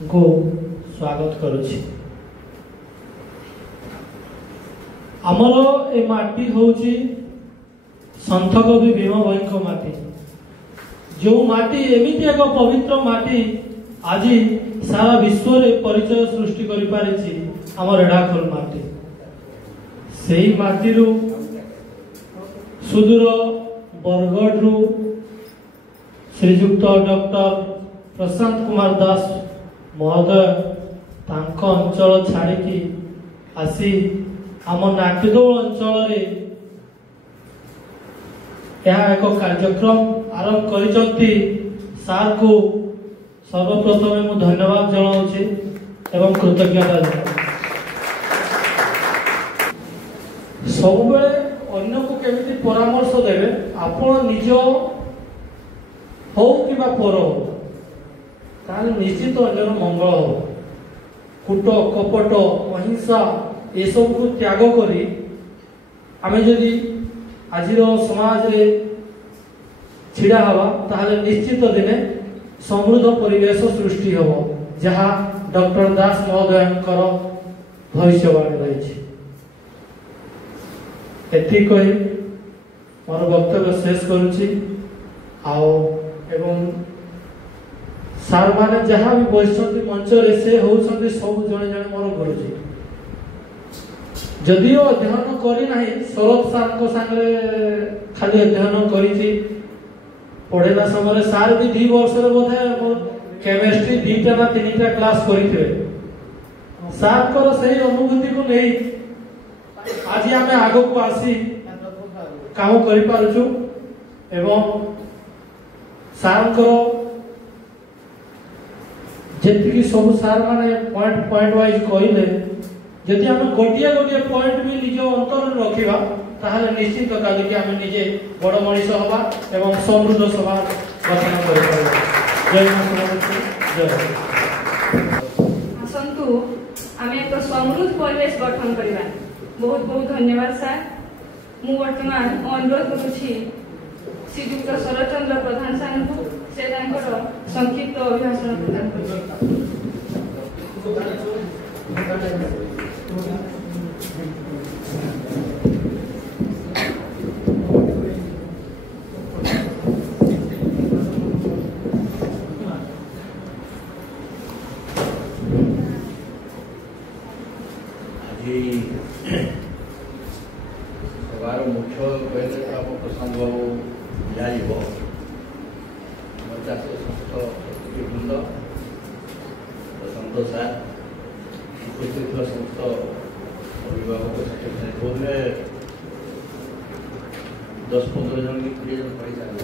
को स्वागत करुछि। आमर ए माटी होची संत कवि भीम भईंको माटी जो माटी एमिति एक पवित्र माटी आज सारा विश्व रे परिचय सृष्टि करि पारिछि आम रेढ़ाखोल माटी से माटी सुदूर बरगढ़ श्रीजुक्त डॉक्टर प्रशांत कुमार दास महोदय तांको अंचल छाड़ी आसी आम नाट्यदोल अंचल एक कार्यक्रम आरंभ करिसंती सार को सर्वप्रथम मु धन्यवाद जनाऊँगी एवं कृतज्ञता जनाऊँ। सब बेले अन्य को केमिति परामर्श देवे आपण निज हो कि पर हो ताले निश्चित अन्यर मंगल हो कूट कपट अहिंसा ये सब को त्याग करी आमे जदि आज समाज रे छिड़ा हवा ताहले निश्चित दिने समृद्ध परिवेश सृष्टि हो जहाँ डॉक्टर दास महोदयंकर भविष्यवाणी रही एथि कही मोर वक्तव्य शेष करुछि एवं सार माने जहाँ भी बसती मंच रे से होउछन्ति सब जने जने मोर गुरुजी जदिओ अध्ययन करी नाही शरद सार को संगे खाली अध्ययन करी पढ़ेला समय सार भी 2 वर्ष रे बोधे केमिस्ट्री 2टा ना 3टा क्लास करिथे सार को सही अनुभूति को नहीं आज आमे आगो को आसी काम करि पारुछु एवं सार को जेतिकी सब सार माने पॉइंट वाइज कहले जदि हम गोटे पॉइंट भी निज अंतर रखिबा ताहले निश्चित काली कि हम निजे बड़ मनीष हवा एवं समृद्ध समाज गठन करि पारबा। जय माता जय आसंतु आमे एक समृद्ध परिवेश गठन करिबा। बहुत बहुत धन्यवाद सर। मु वर्तमान अनुरोध करुछि श्रीयुक्त शरचंद्र प्रधान सर को से संक्षिप्त अभिभाषण प्रदान करिबा। मुख्य प्रशांत बाबू जाइब जातीय समस्त वृंद प्रशांत सार उपस्थित समस्त अभिभावक बोध 10-15 जन की 20 जन पढ़ी सारे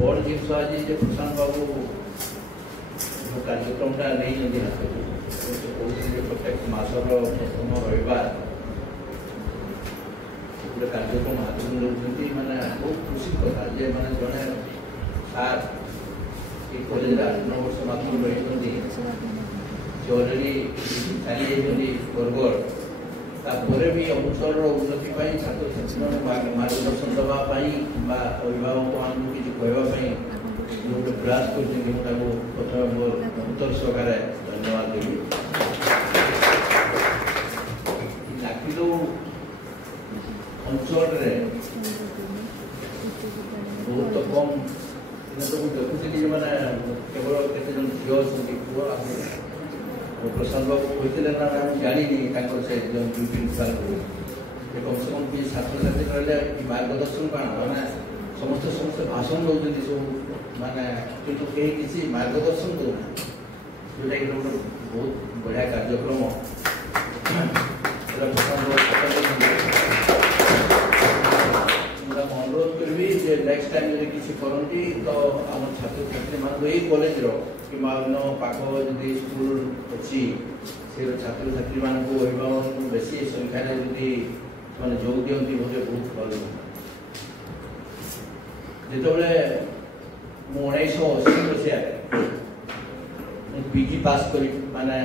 बड़ जिन आज प्रशांत बाबू कार्यक्रम नहीं प्रत्येक मासर प्रथम रविवार गोटे कार्यक्रम हाथ में रोचे मैंने बहुत खुशी कथा जे मैंने जड़े सार ये कॉलेज 8-9 वर्ष मात्र रही अलरेडी चली बरगढ़ तापर भी अंचल उन्नति छात्र छात्री मार्गदर्शन देवाई अभिभावक मान किसी कहवाई गोटे प्रयास कर प्रथम मोर अंतर सहकार धन्यवाद देवी। लाखिदौ अंचल बहुत कम तो देखुी मैंने केवल केते झी पुआ प्रशांत बाबू कहते ना जानी से प्रिंसिपाल कम से कम कि छात्र छात्री रहा मार्गदर्शन कौन मैंने समस्ते समस्ते भाषण दौरान सब माने किंतु कहीं किसी मार्गदर्शन दूना जोटा कि बहुत बढ़िया कार्यक्रम अनुरोध करी नेक्स्ट टाइम जो किसी करती तो आम छात्र छात्री मान यही कॉलेज कि पाख जदि स्कूल अच्छी से छात्र छात्री मान अभिभावक बेसी संख्यार जदि मैंने जोग दिखती बोले बहुत भल जिते 1980 मसीह पीजी पास कर माने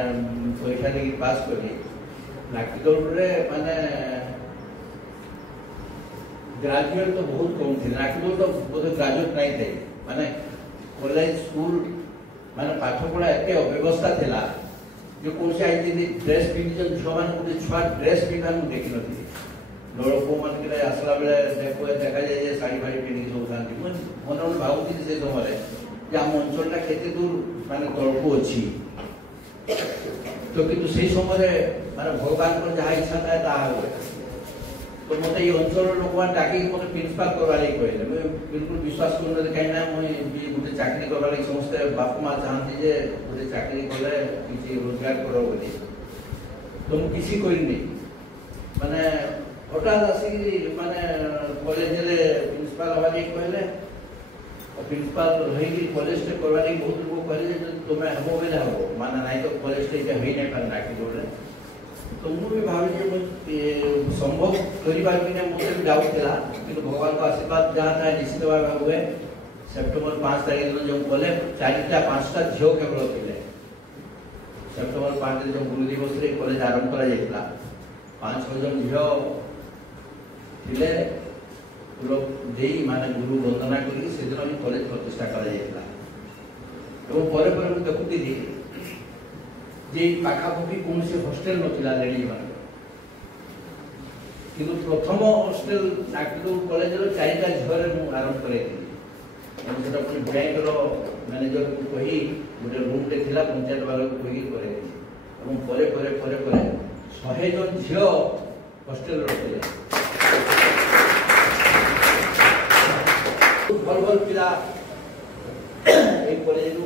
परीक्षा दे पास कर लाखिदौड़ माने ग्रेजुएट तो बहुत कम थे लाखिदौड़ तो बोध ग्रेजुएट नहीं थे माने कॉलेज स्कूल माने पाठ पढ़ा एत अव्यवस्था थिला जो कौन से आई ड्रेस पिंधि झील मान छुआ ड्रेस पिंधा देखी नी लोक मान आसला बेले देखा जाए शाढ़ी फाड़ी पिंधि सब था मन मन भावुची से समय आम अंचलटा केते दूर माने तलकू अच्छी तो किंतु से समय माने भगवान को जहाँ इच्छा था ताहा हुए तो मत ये अंचल लोक मैंने डाक मत प्रिंसिपाल करवा लगे कहले मुझे बिल्कुल विश्वास कर कहीं मुझे गोटे चाकरी करवा लगे समस्ते बापा माँ चाहती जे गोटे चाकरी कले किसी रोजगार कर तो मुझे किसी करनी माने हठात आसिक माने कॉलेज प्रिंसिपाल हवा कहले प्रिंसिपाल रही कॉलेज करवा लगे बहुत लोग कहले तुम्हें हम बोले हम माना ना तो कॉलेज हो नहीं पारे लाखिदौड़ तो मुझे भी भावी संभव करने मुझे भी डाउट था कि भगवान का आशीर्वाद जहाँ था निश्चित भाव हुए सेप्टेम्बर 5 तारीख दिन जो कले 4-5टा झील केवल थे सेप्टेम्बर 5 जो गुरु दिवस कॉलेज आरंभ कर 5-6 जन झील थे माने गुरु वंदना कर कॉलेज प्रतिष्ठा कर देखुती जे पाखापाखि कौन से हॉस्टेल नाला लेडी मान कि प्रथम हॉस्टेल लाखिदौड़ कॉलेज 4टा झील आरंभ कर बैंक मैनेजर को कही गोटे रूमटे था पंचायत वाला को कही कर 100 जन झील हॉस्टेल रखिले भल भल पिला ए कॉलेज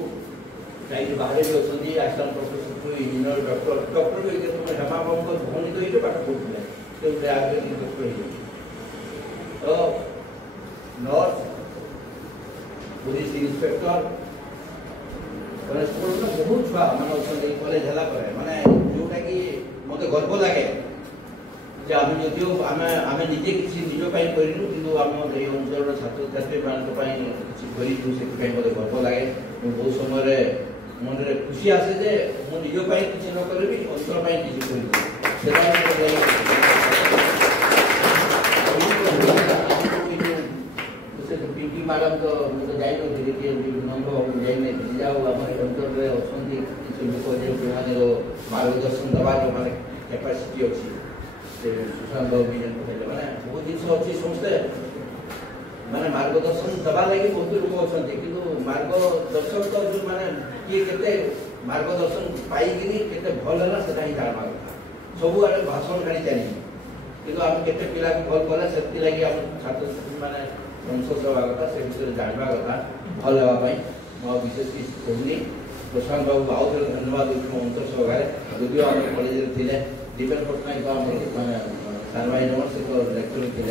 जाइए बाहर भी अच्छी आसाम प्रोफेसर इंजीनियर डॉक्टर भी हेमा बाबू भौणी तो ये पाठ पढ़ुले तो डॉक्टर तो नर्स पुलिस इंस्पेक्टर स्कूल बहुत छुआ मैंने कॉलेज है माने जोटा कि मत गर्व लगे जे आम जदिव आम निजे किसी निज करूँ कि आम ये अंचल छात्र छात्री किसी से मत गर्व लगे बहुत समय मन में खुशी आसे जे मो निज किसी न करी अंचल किसी पिंकी मैडम तो जाइन जाइए जाऊ आम अंचल में अच्छा किसी लोक मार्गदर्शन देवार माने कैपेसिटी अच्छी सुशांत अभियान कहले माने बहुत जिन अच्छी समस्ते माने मार्गदर्शन दबा लगी बहुत लोक अच्छा कि मार्गदर्शन तो जो माने किए केते मार्गदर्शन पाइकिनी केते भल है से जानवा कथा सब आड़े भाषण खाली चली कि आम केते पिला भल कले से लगी आम छात्र छात्री माने वंश सेवा कथा से विषय जानवा कथा भल होगा मैं विशेष किसी कहूनी प्रशांत बाबू आउ थे धन्यवाद दूसरे अंतर सहकार यदि आम कॉलेज थे दीपेन पट्टनायक माने सार भाई नमर से लेक्चर थे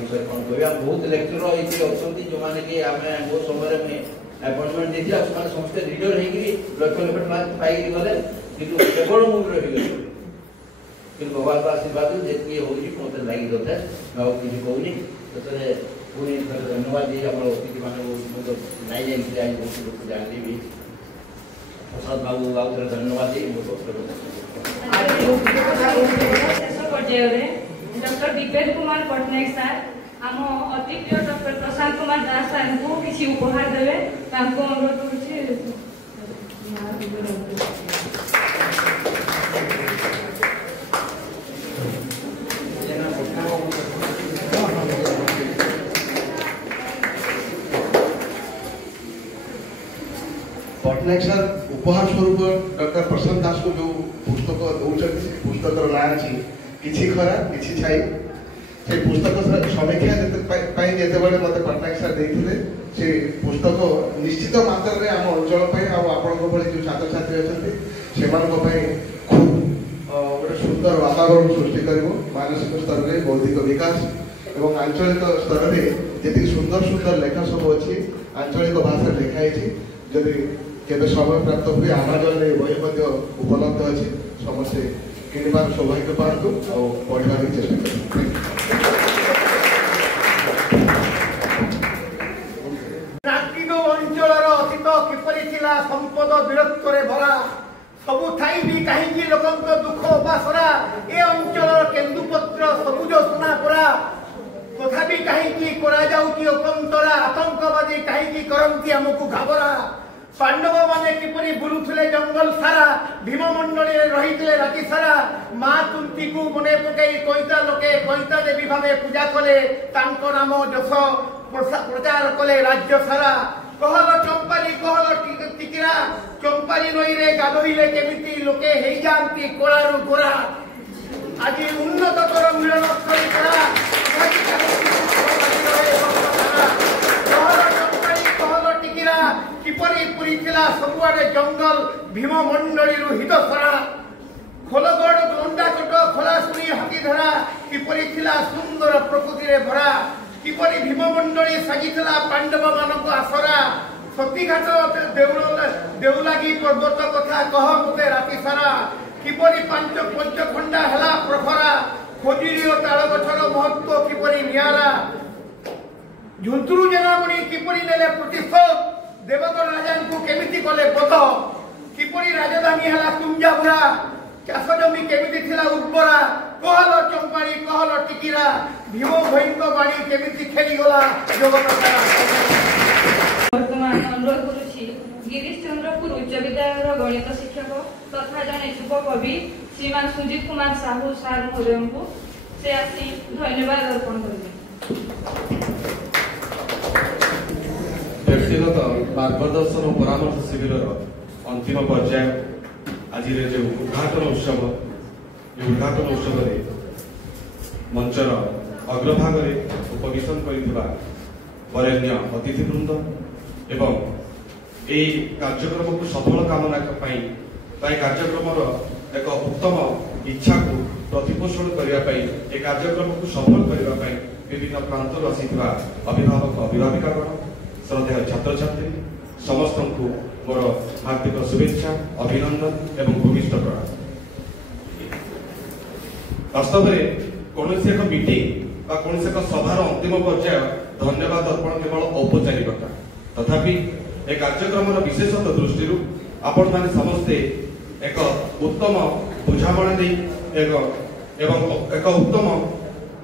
विषय कौन कह बहुत लेक्चर ये अच्छा जो मैंने कि आम बहुत समय में अपॉइंटमेंट देती समस्त लीडर होकर लक्ष लक्ष पाई गले कि केवल मुझे रही कि भगवान आशीर्वाद जी हो मत लगी दे मैं किसी कहूनी तो पुणी धन्यवाद दिए आम अतिथि मान नाई जानी आज बहुत लोग जानली भी प्रसाद बाबू आउ थे धन्यवाद दी मोर शेष पर्यायर डॉक्टर दीपेन कुमार पट्टनायक सार आम अति प्रिय डॉक्टर प्रशांत कुमार दास सार को किसी उपहार देवे अनुरोध करुच्छे पट्टनायक सर उपहार स्वरूप डॉक्टर प्रशांत दास को जो पुस्तक दौरान पुस्तक ना अच्छी किसी खरा किसी छाई से पुस्तक समीक्षा जितेबाला मत पट्टनायक सर देते से पुस्तक निश्चित मात्रा में आम अंचल आपण जो छात्र छात्री अच्छा से खूब गोटे सुंदर वातावरण सृष्टि कर मानसिक स्तर में बौद्धिक विकास और आंचलिक स्तर में जी सुंदर सुंदर लेखा सब अच्छी आंचलिक भाषा लिखाई जदि केवे समय प्राप्त हुए आमाजन बही उपलब्ध अच्छी समस्ते किणवार सौभाग्य पातु और पढ़ार चेष्टा अंचल अतीत किपरि संपद वीरत्व भरा सबु थाई भी कहीं लोक दुख उपासरा ए अंचल केन्दुपत्र सबुज सुना परा तथापि कहीं अपंतरा आतंकवादी कहीं करती आमको घाबरा पांडव माने किपरि बुलुथले जंगल सारा भीममंडली रही राति सारा माँ तुलसी को मने पकई कईता लोके कईता देवी भाव पूजा कले नाम जस प्रचार कले राज्य सारा कहल चंपाली कहल टिकिरा चंपाली नई रे गाधोइले केमिति लोके हेई जानती कोलारु गोरा आज उन्नततर मिलन स्थली करा किपरि पुरी थिला सबुआडे जंगल भीममंडली हित सरा खोलगढ़ दंडाकोट खोलाशुणी हाथीधरा किपरि थिला सुंदर प्रकृति रे भरा किपरि भीममंडली साजिथिला पांडव मानक आसरा सतीघाट देउलागी पर्वत कथा कह मते राति सारा किपरि पंचखंडा हला प्रखरा खोजिलियो ताल गछर महत्व किपरि नियारा झुंतुरु जनामणि किपरि नेले प्रतिशोध देवगढ़ राजा को केमिति कले पद किपरि राजधानी हला कुंजापुरा चाष जमी केमिति थिला उर्वरा कहल चंपाणी कहल टिकिरा भीम भयंक बाणी केमिति खेली गला जगत वर्तमान अनुरोध करुछि गिरीश चंद्रपुर उच्च विद्यालय गणित शिक्षक तथा जने युव कवि श्रीमान सुजीत कुमार साहू सार महोदय को से आसी धन्यवाद अर्पण करें। व्यक्तिगत मार्गदर्शन और परामर्श शिविर अंतिम पर्याय आज जो उद्घाटन उत्सव मंचर अग्रभाग उपवेशन कर बरेण्य अतिथिवृंद एवं यही कार्यक्रम को सफल कामना कार्यक्रम एक उत्तम इच्छा को प्रतिपोषण करने ये कार्यक्रम को सफल करने विभिन्न प्रांत आसीथिबा अभिभावक अभिभाविकागण श्रद्धेय छात्र छात्री समस्त को मोर हार्दिक शुभेच्छा अभिनंदन एवं भूमिष्ठ प्रणाम। वास्तव में कौन एक मीटिंग कौन एक सभार अंतिम पर्याय धन्यवाद अर्पण केवल औपचारिकता तथापि ए कार्यक्रम विशेषता दृष्टि आपण माने समस्ते एक उत्तम बुझामणा नहीं एवं एक उत्तम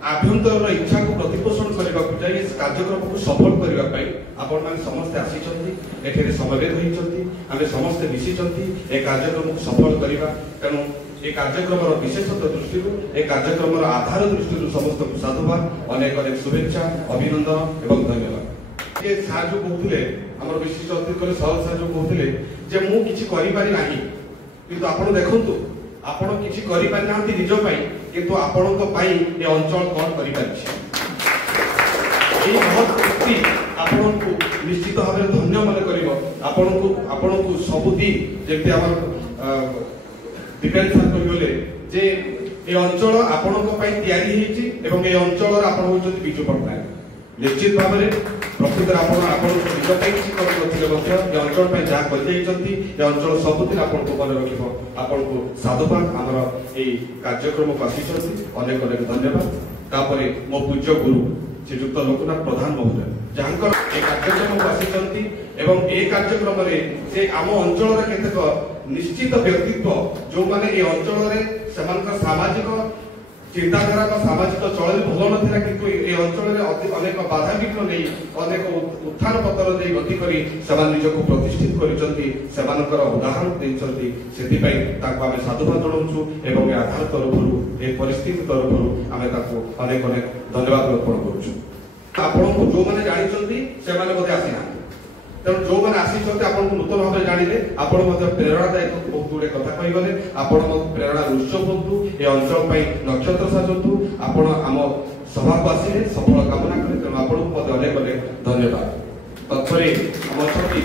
आभ्यंतर इच्छा को प्रतिपोषण करने चाहिए कार्यक्रम को सफल करने आपण माने समस्ते आसीचंती एठेरे समवेत होइचंती आमे समस्ते मिसिचंती ए कार्यक्रम को सफल करबा तेणु ए कार्यक्रम विशेषता दृष्टि ए कार्यक्रम आधार दृष्टि समस्त को साधुवाद अनेक अनेक शुभेच्छा अभिनंदन एवं धन्यवाद। ये सार जो कहते आम विशिष्ट अतिथि सहज सार जो कहते जे मु किछि करि पारि नाही किंतु आपण देखंतु आपण किछि करि पारि नांती निज पई किंतु आपणक पई ए अंचल कोन करि पारि ए बहुत व्यक्ति आपणको निश्चित भाबे धन्य मन करिवो आपणको सबुदी जेते हमर डिपेंड सर करिवले जे ए अंचल आपणक पई तयारी हेछि एवं ए अंचल आपण होचନ୍ତି बिजु पटनायक निश्चित भाबे प्रकृत आपण निज पई किछि करथिले मध्य ए अंचल पई जा करि जाइचंती ए अंचल सबुदिन आपणको मन रखिबो आपणको साधुवाद हमर ए कार्यक्रम को आसीचंती अनेक अनेक धन्यवाद। तापरे मो पूज्य गुरु श्रीयुक्त लोकनाथ प्रधान महोदय जहाँकर ए कार्यक्रम को आसीचंती एवं ए कार्यक्रम रे से आम अंचल रे केतक निश्चित व्यक्तित्व जो माने ए अंचल रे समानक सामाजिक चिंताधारा का सामाजिक चलन भल नथिला किंतु ए अंचल रे अनेक बाधा विघ्न नहीं अनेक उत्थान पतर दे गति करी समान निज को प्रतिष्ठित करिसंती समानकर उदाहरण देइसंती सेति पई ताको आमे साधुवाद जणाउछु एवं ए आधार तरफरु ए परिस्थिति तरफरु आमे ताको अनेक अनेक धन्यवाद अर्पण करूछु। आपण को जो माने जानिसंती से माने बोधे आसीना तेणु जो मैंने आसीचंती आपन को नूतन भाव जानिले आपण मते प्रेरणादायक बहुत गुडे कथा कहि गले आपण मते प्रेरणा उत्स बंधु ए अंचल पई नक्षत्र साजंतु आपण आम सभा को आसीले सफल कामना करे तेणु आपण को मते अनेक अनेक धन्यवाद। तत्परे हम छथि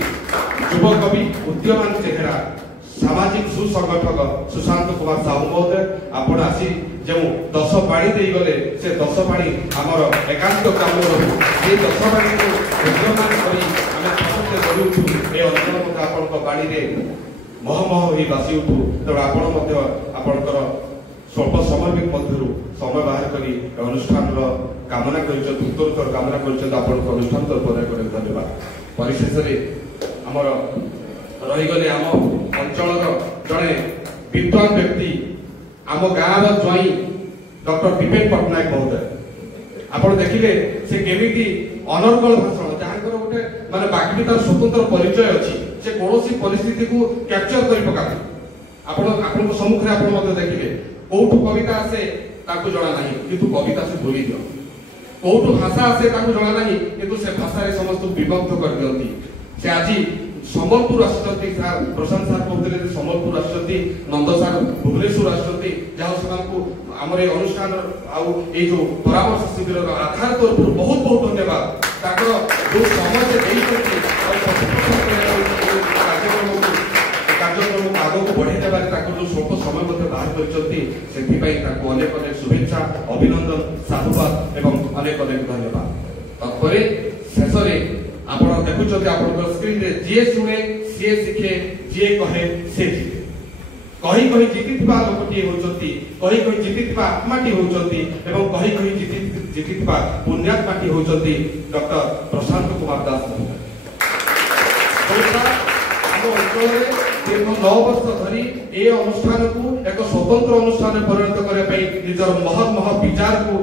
युव कवि उद्यमान चेहरा सामाजिक सुसंगठक सुशांत कुमार साहू महोदय आपण आसी जो 10 पाणी दे गले से 10 पाणी हमर एकांत काम रहु से 10 पाणी को उद्यमान करी ए अंचल मत आपण बाणी रे महमह होई बासी उठू तेणु आपण मध्य आपणकर स्वल्प समय मध्यरु समय बाहर करी अनुष्ठान कामना करिछत उत्तरोत्तर कामना करिछत आपण अनुष्ठान तरफ धन्यवाद। परिशेष रे हमर रही गले आम अंचल जड़े विद्वान व्यक्ति आम गाँव ज्वाई डॉक्टर दीपेन पटनायक महोदय आपण देखिले से केमिति अनर्गल भाषण जहाँ गोटे माने बाकी तार स्वतंत्र परिचय अच्छी से कौन परिस्थिति को कैप्चर कर पकाते आपण सम्मुखें आप देखिले कौटू कविता आसे ताकू जना नहीं किंतु कविता से भूली दियो कौटू भाषा आसे ताकू जना नहीं किंतु से भाषा रे समस्त विभक्त कर दियंती से आज संबलपुर आसुचंती सार प्रशांत सार कहते संबलपुर आसुचंती नंद सार भुवनेश्वर आसुचंती जहाँ से आमर ए अनुष्ठान आउ ए जो परामर्श शिविर आधार तरफ बहुत बहुत धन्यवाद ताकर जो समय से कार्यक्रम आग को बढ़े देवार जो स्वल्प समय बाहर कर अनेक अनेक शुभेच्छा अभिनंदन साधुवाद एवं अनेक अनेक धन्यवाद। तत्पर शेष आप देखुं स्क्रीन रे जी शुणे सी शिखे जी कहे से जीते कही कही जीतिथिबा लोकटी होचंती कही कही जीतिथिबा आत्माटी होचंती एवं कही कही जीतिथिबा पुण्यात्माटी होचंती डॉक्टर प्रशांत कुमार दास महोदय। हम अंचल दीर्घ 9 वर्ष धरी ए अनुष्ठान को एक स्वतंत्र अनुष्ठान परिणत करने पर निजर महत विचार को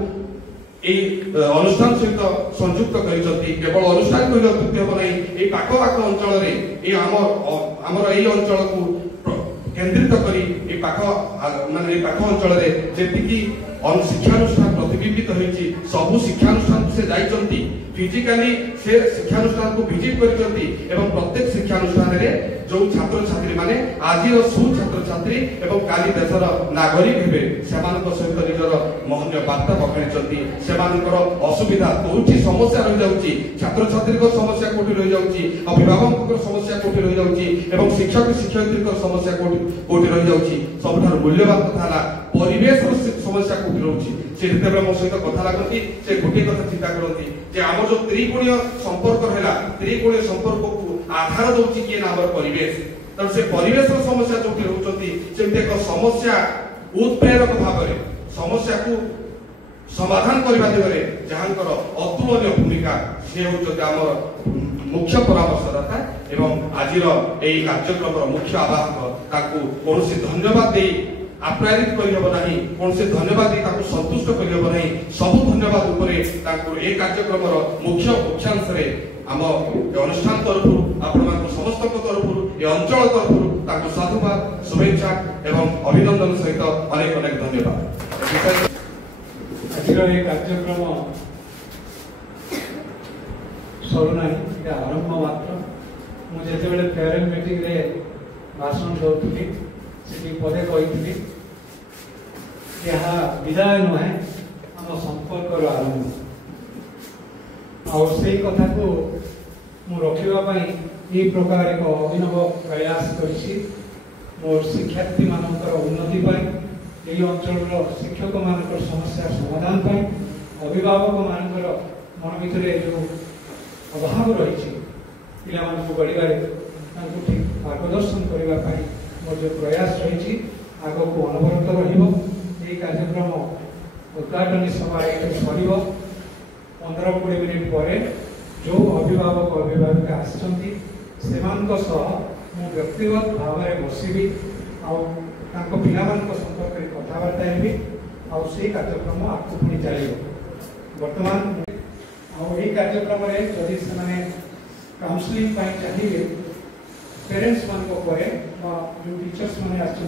अनुष्ठान सहित संयुक्त करिसंती केवल अनुष्ठान कहिल तृप्ति हो नहीं ए पाख अंचल रे ए हमर ए अंचल को केंद्रित करी ए पाख माने ए पाख अंचल रे जेतिकी शिक्षानुष्ठान प्रतिबिंबित होईची सबु शिक्षानुष्ठान से जाइचंती फिजिकली से शिक्षानुष्ठान को विजिट करिसंती एवं प्रत्येक शिक्षानुष्ठान रे जो छात्र छात्री माने आजिर सु छात्र छात्री एवं काली देशर नागरिक हेबे सेमानक सहित निजर महन्य बार्ता बखाणी सेमानकर असुविधा कोठी समस्या रही जाउची छात्र छात्री समस्या कोठी रही जाउची अभिभावक समस्या कोठी रही जाउची एवं शिक्षक शिक्षयित्री समस्या कोठी रही जाउची सबठार मूल्यवान कथा ला परिवेश समस्या कोठी रहउची से जेतेबेले मो सहित कथा लागती से गोटे कथा चिंता करती जे आम जो त्रिकोणीय संपर्क हैला त्रिकोणीय संपर्क को आधार दउची कि नाम परिवेश तर से परिवेश समस्या जो रहउचंती सेमते एक समस्या उत्प्रेरक भाव में समस्या को समाधान करने दिगरे जहाँकर अतुलनीय भूमिका से होउचंती आम मुख्य परामर्शदाता एवं आज कार्यक्रम मुख्य आवाहक ताकू कौन धन्यवाद दे आप्यायित करहब नहीं कौन धन्यवाद दे ताकू संतुष्ट करहब नहीं सब धन्यवाद उपरे ताकू ए कार्यक्रम मुख्य मुख्यांश रे आम अनुष्ठान तरफ आपण समस्त तरफ ए अंचल तरफ ताकू साधुवाद शुभेच्छा एवं अभिनंदन सहित अनेक अनेक धन्यवाद। आज कार्यक्रम सरुना आरंभ मात्र मुझे फेयरवेल मीटिंग रे भाषण दूसरी से पदे कही विदाय नुहे आम संपर्क आरंभ से कथा को रखापी ये प्रकार एक अभिनव प्रयास करी मोर शिक्षार्थी मानकर उन्नति यही अंचल शिक्षक मान समस्या समाधान अभिभावक मानकर मन भर जो अभाव रही पिला गढ़वे ठीक मार्गदर्शन करने मोर जो प्रयास रही आग को अनवरत रही कार्यक्रम उद्घाटनी सभा ये सर 15-20 मिनिट पर जो अभिभावक अभिभाविका आसछंती व्यक्तिगत भाव में बसबी आउ पिला संपर्क में कथबार्ता हेबी आउ से कार्यक्रम आगू पुणी चलो बर्तमान आई कार्यक्रम जदि से काउंसलिंग चाहिए पेरेंट्स मान जो टीचर्स मैंने आसने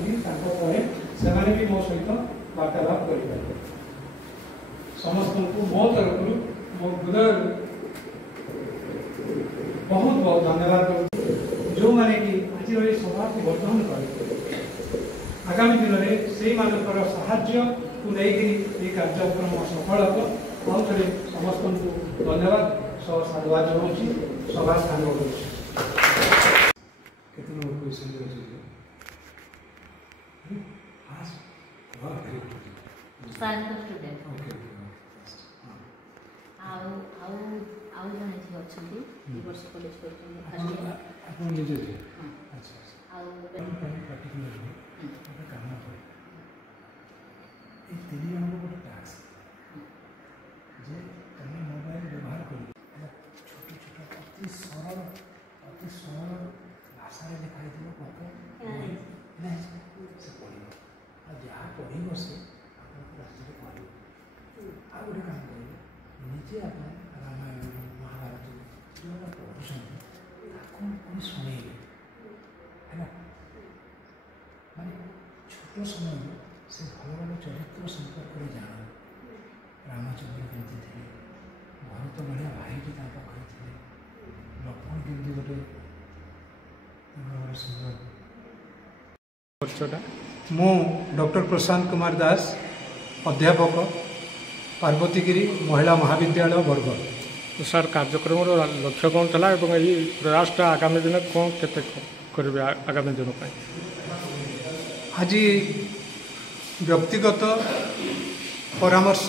भी मो सहित वार्तालाप करें समस्त को मो तरफ मो हृदय बहुत बहुत धन्यवाद जो मैंने कि आज ये सभा को वर्धन कर आगामी दिन में से साहाय्य को लेकर कार्यक्रम सफल हम आउ थे समस्त को धन्यवाद साधुवाद जनाऊँ सभा स्थान मोबाइल व्यवहार कर छोट छोट अति सरल भाषा लिखाई गप से पढ़ जहाँ पढ़ से आपको रास्ते पढ़ आ गए काम करेंगे निजे आप रामायण महाभारत जो आप पढ़ुं शुणेबे है माने छोट समय से भल भल चरित्र संपर्क में जान रामचंद्र केमती थे भरत भाया भाईटी पाखे थे लक्ष्मण केमती गोटे सुंदर मु डॉक्टर प्रशांत कुमार दास अध्यापक पार्वतीगिरी महिला महाविद्यालय बरगढ़। तो सर कार्यक्रम लक्ष्य कौन था ये प्रयास आगामी दिन कौन करेंगे आगामी दिन आज व्यक्तिगत परामर्श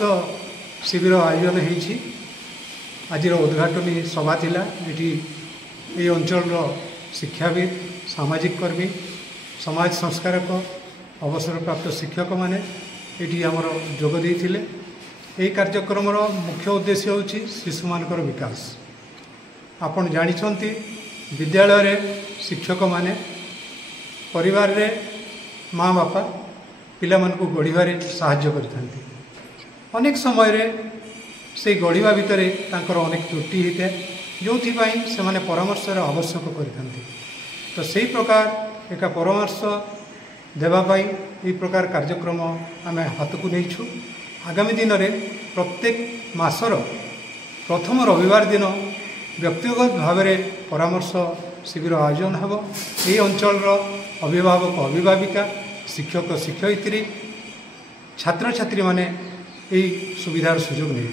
शिविर आयोजन होती आज उद्घाटनी सभा थिला ये अंचल शिक्षाविद सामाजिक कर्मी समाज संस्कारक अवसर प्राप्त शिक्षक माने ये आमर जोग देइथिले। यही कार्यक्रम मुख्य उद्देश्य होची शिशु मानकर विकास। आपण जानिछंती विद्यालय रे शिक्षक माने परिवार रे माँ बापा पिला मानकु गढ़िबारे साहाय्य करथांती। अनेक समय रे से गढ़िबा भितरे तांकर अनेक त्रुटि होता है जो से माने परामर्शर आवश्यक करथांती। तो सही प्रकार एक परामर्श देवाई ये प्रकार कार्यक्रम आम हाथ को नहीं आगामी दिन में प्रत्येक मासर प्रथम रविवार दिन व्यक्तिगत भाव में परामर्श शिविर आयोजन हो। ये अंचल अभिभावक अभिभाविका शिक्षक शिक्षयित्री छात्र छात्री माने এই সুবিধার সুযোগ নেই।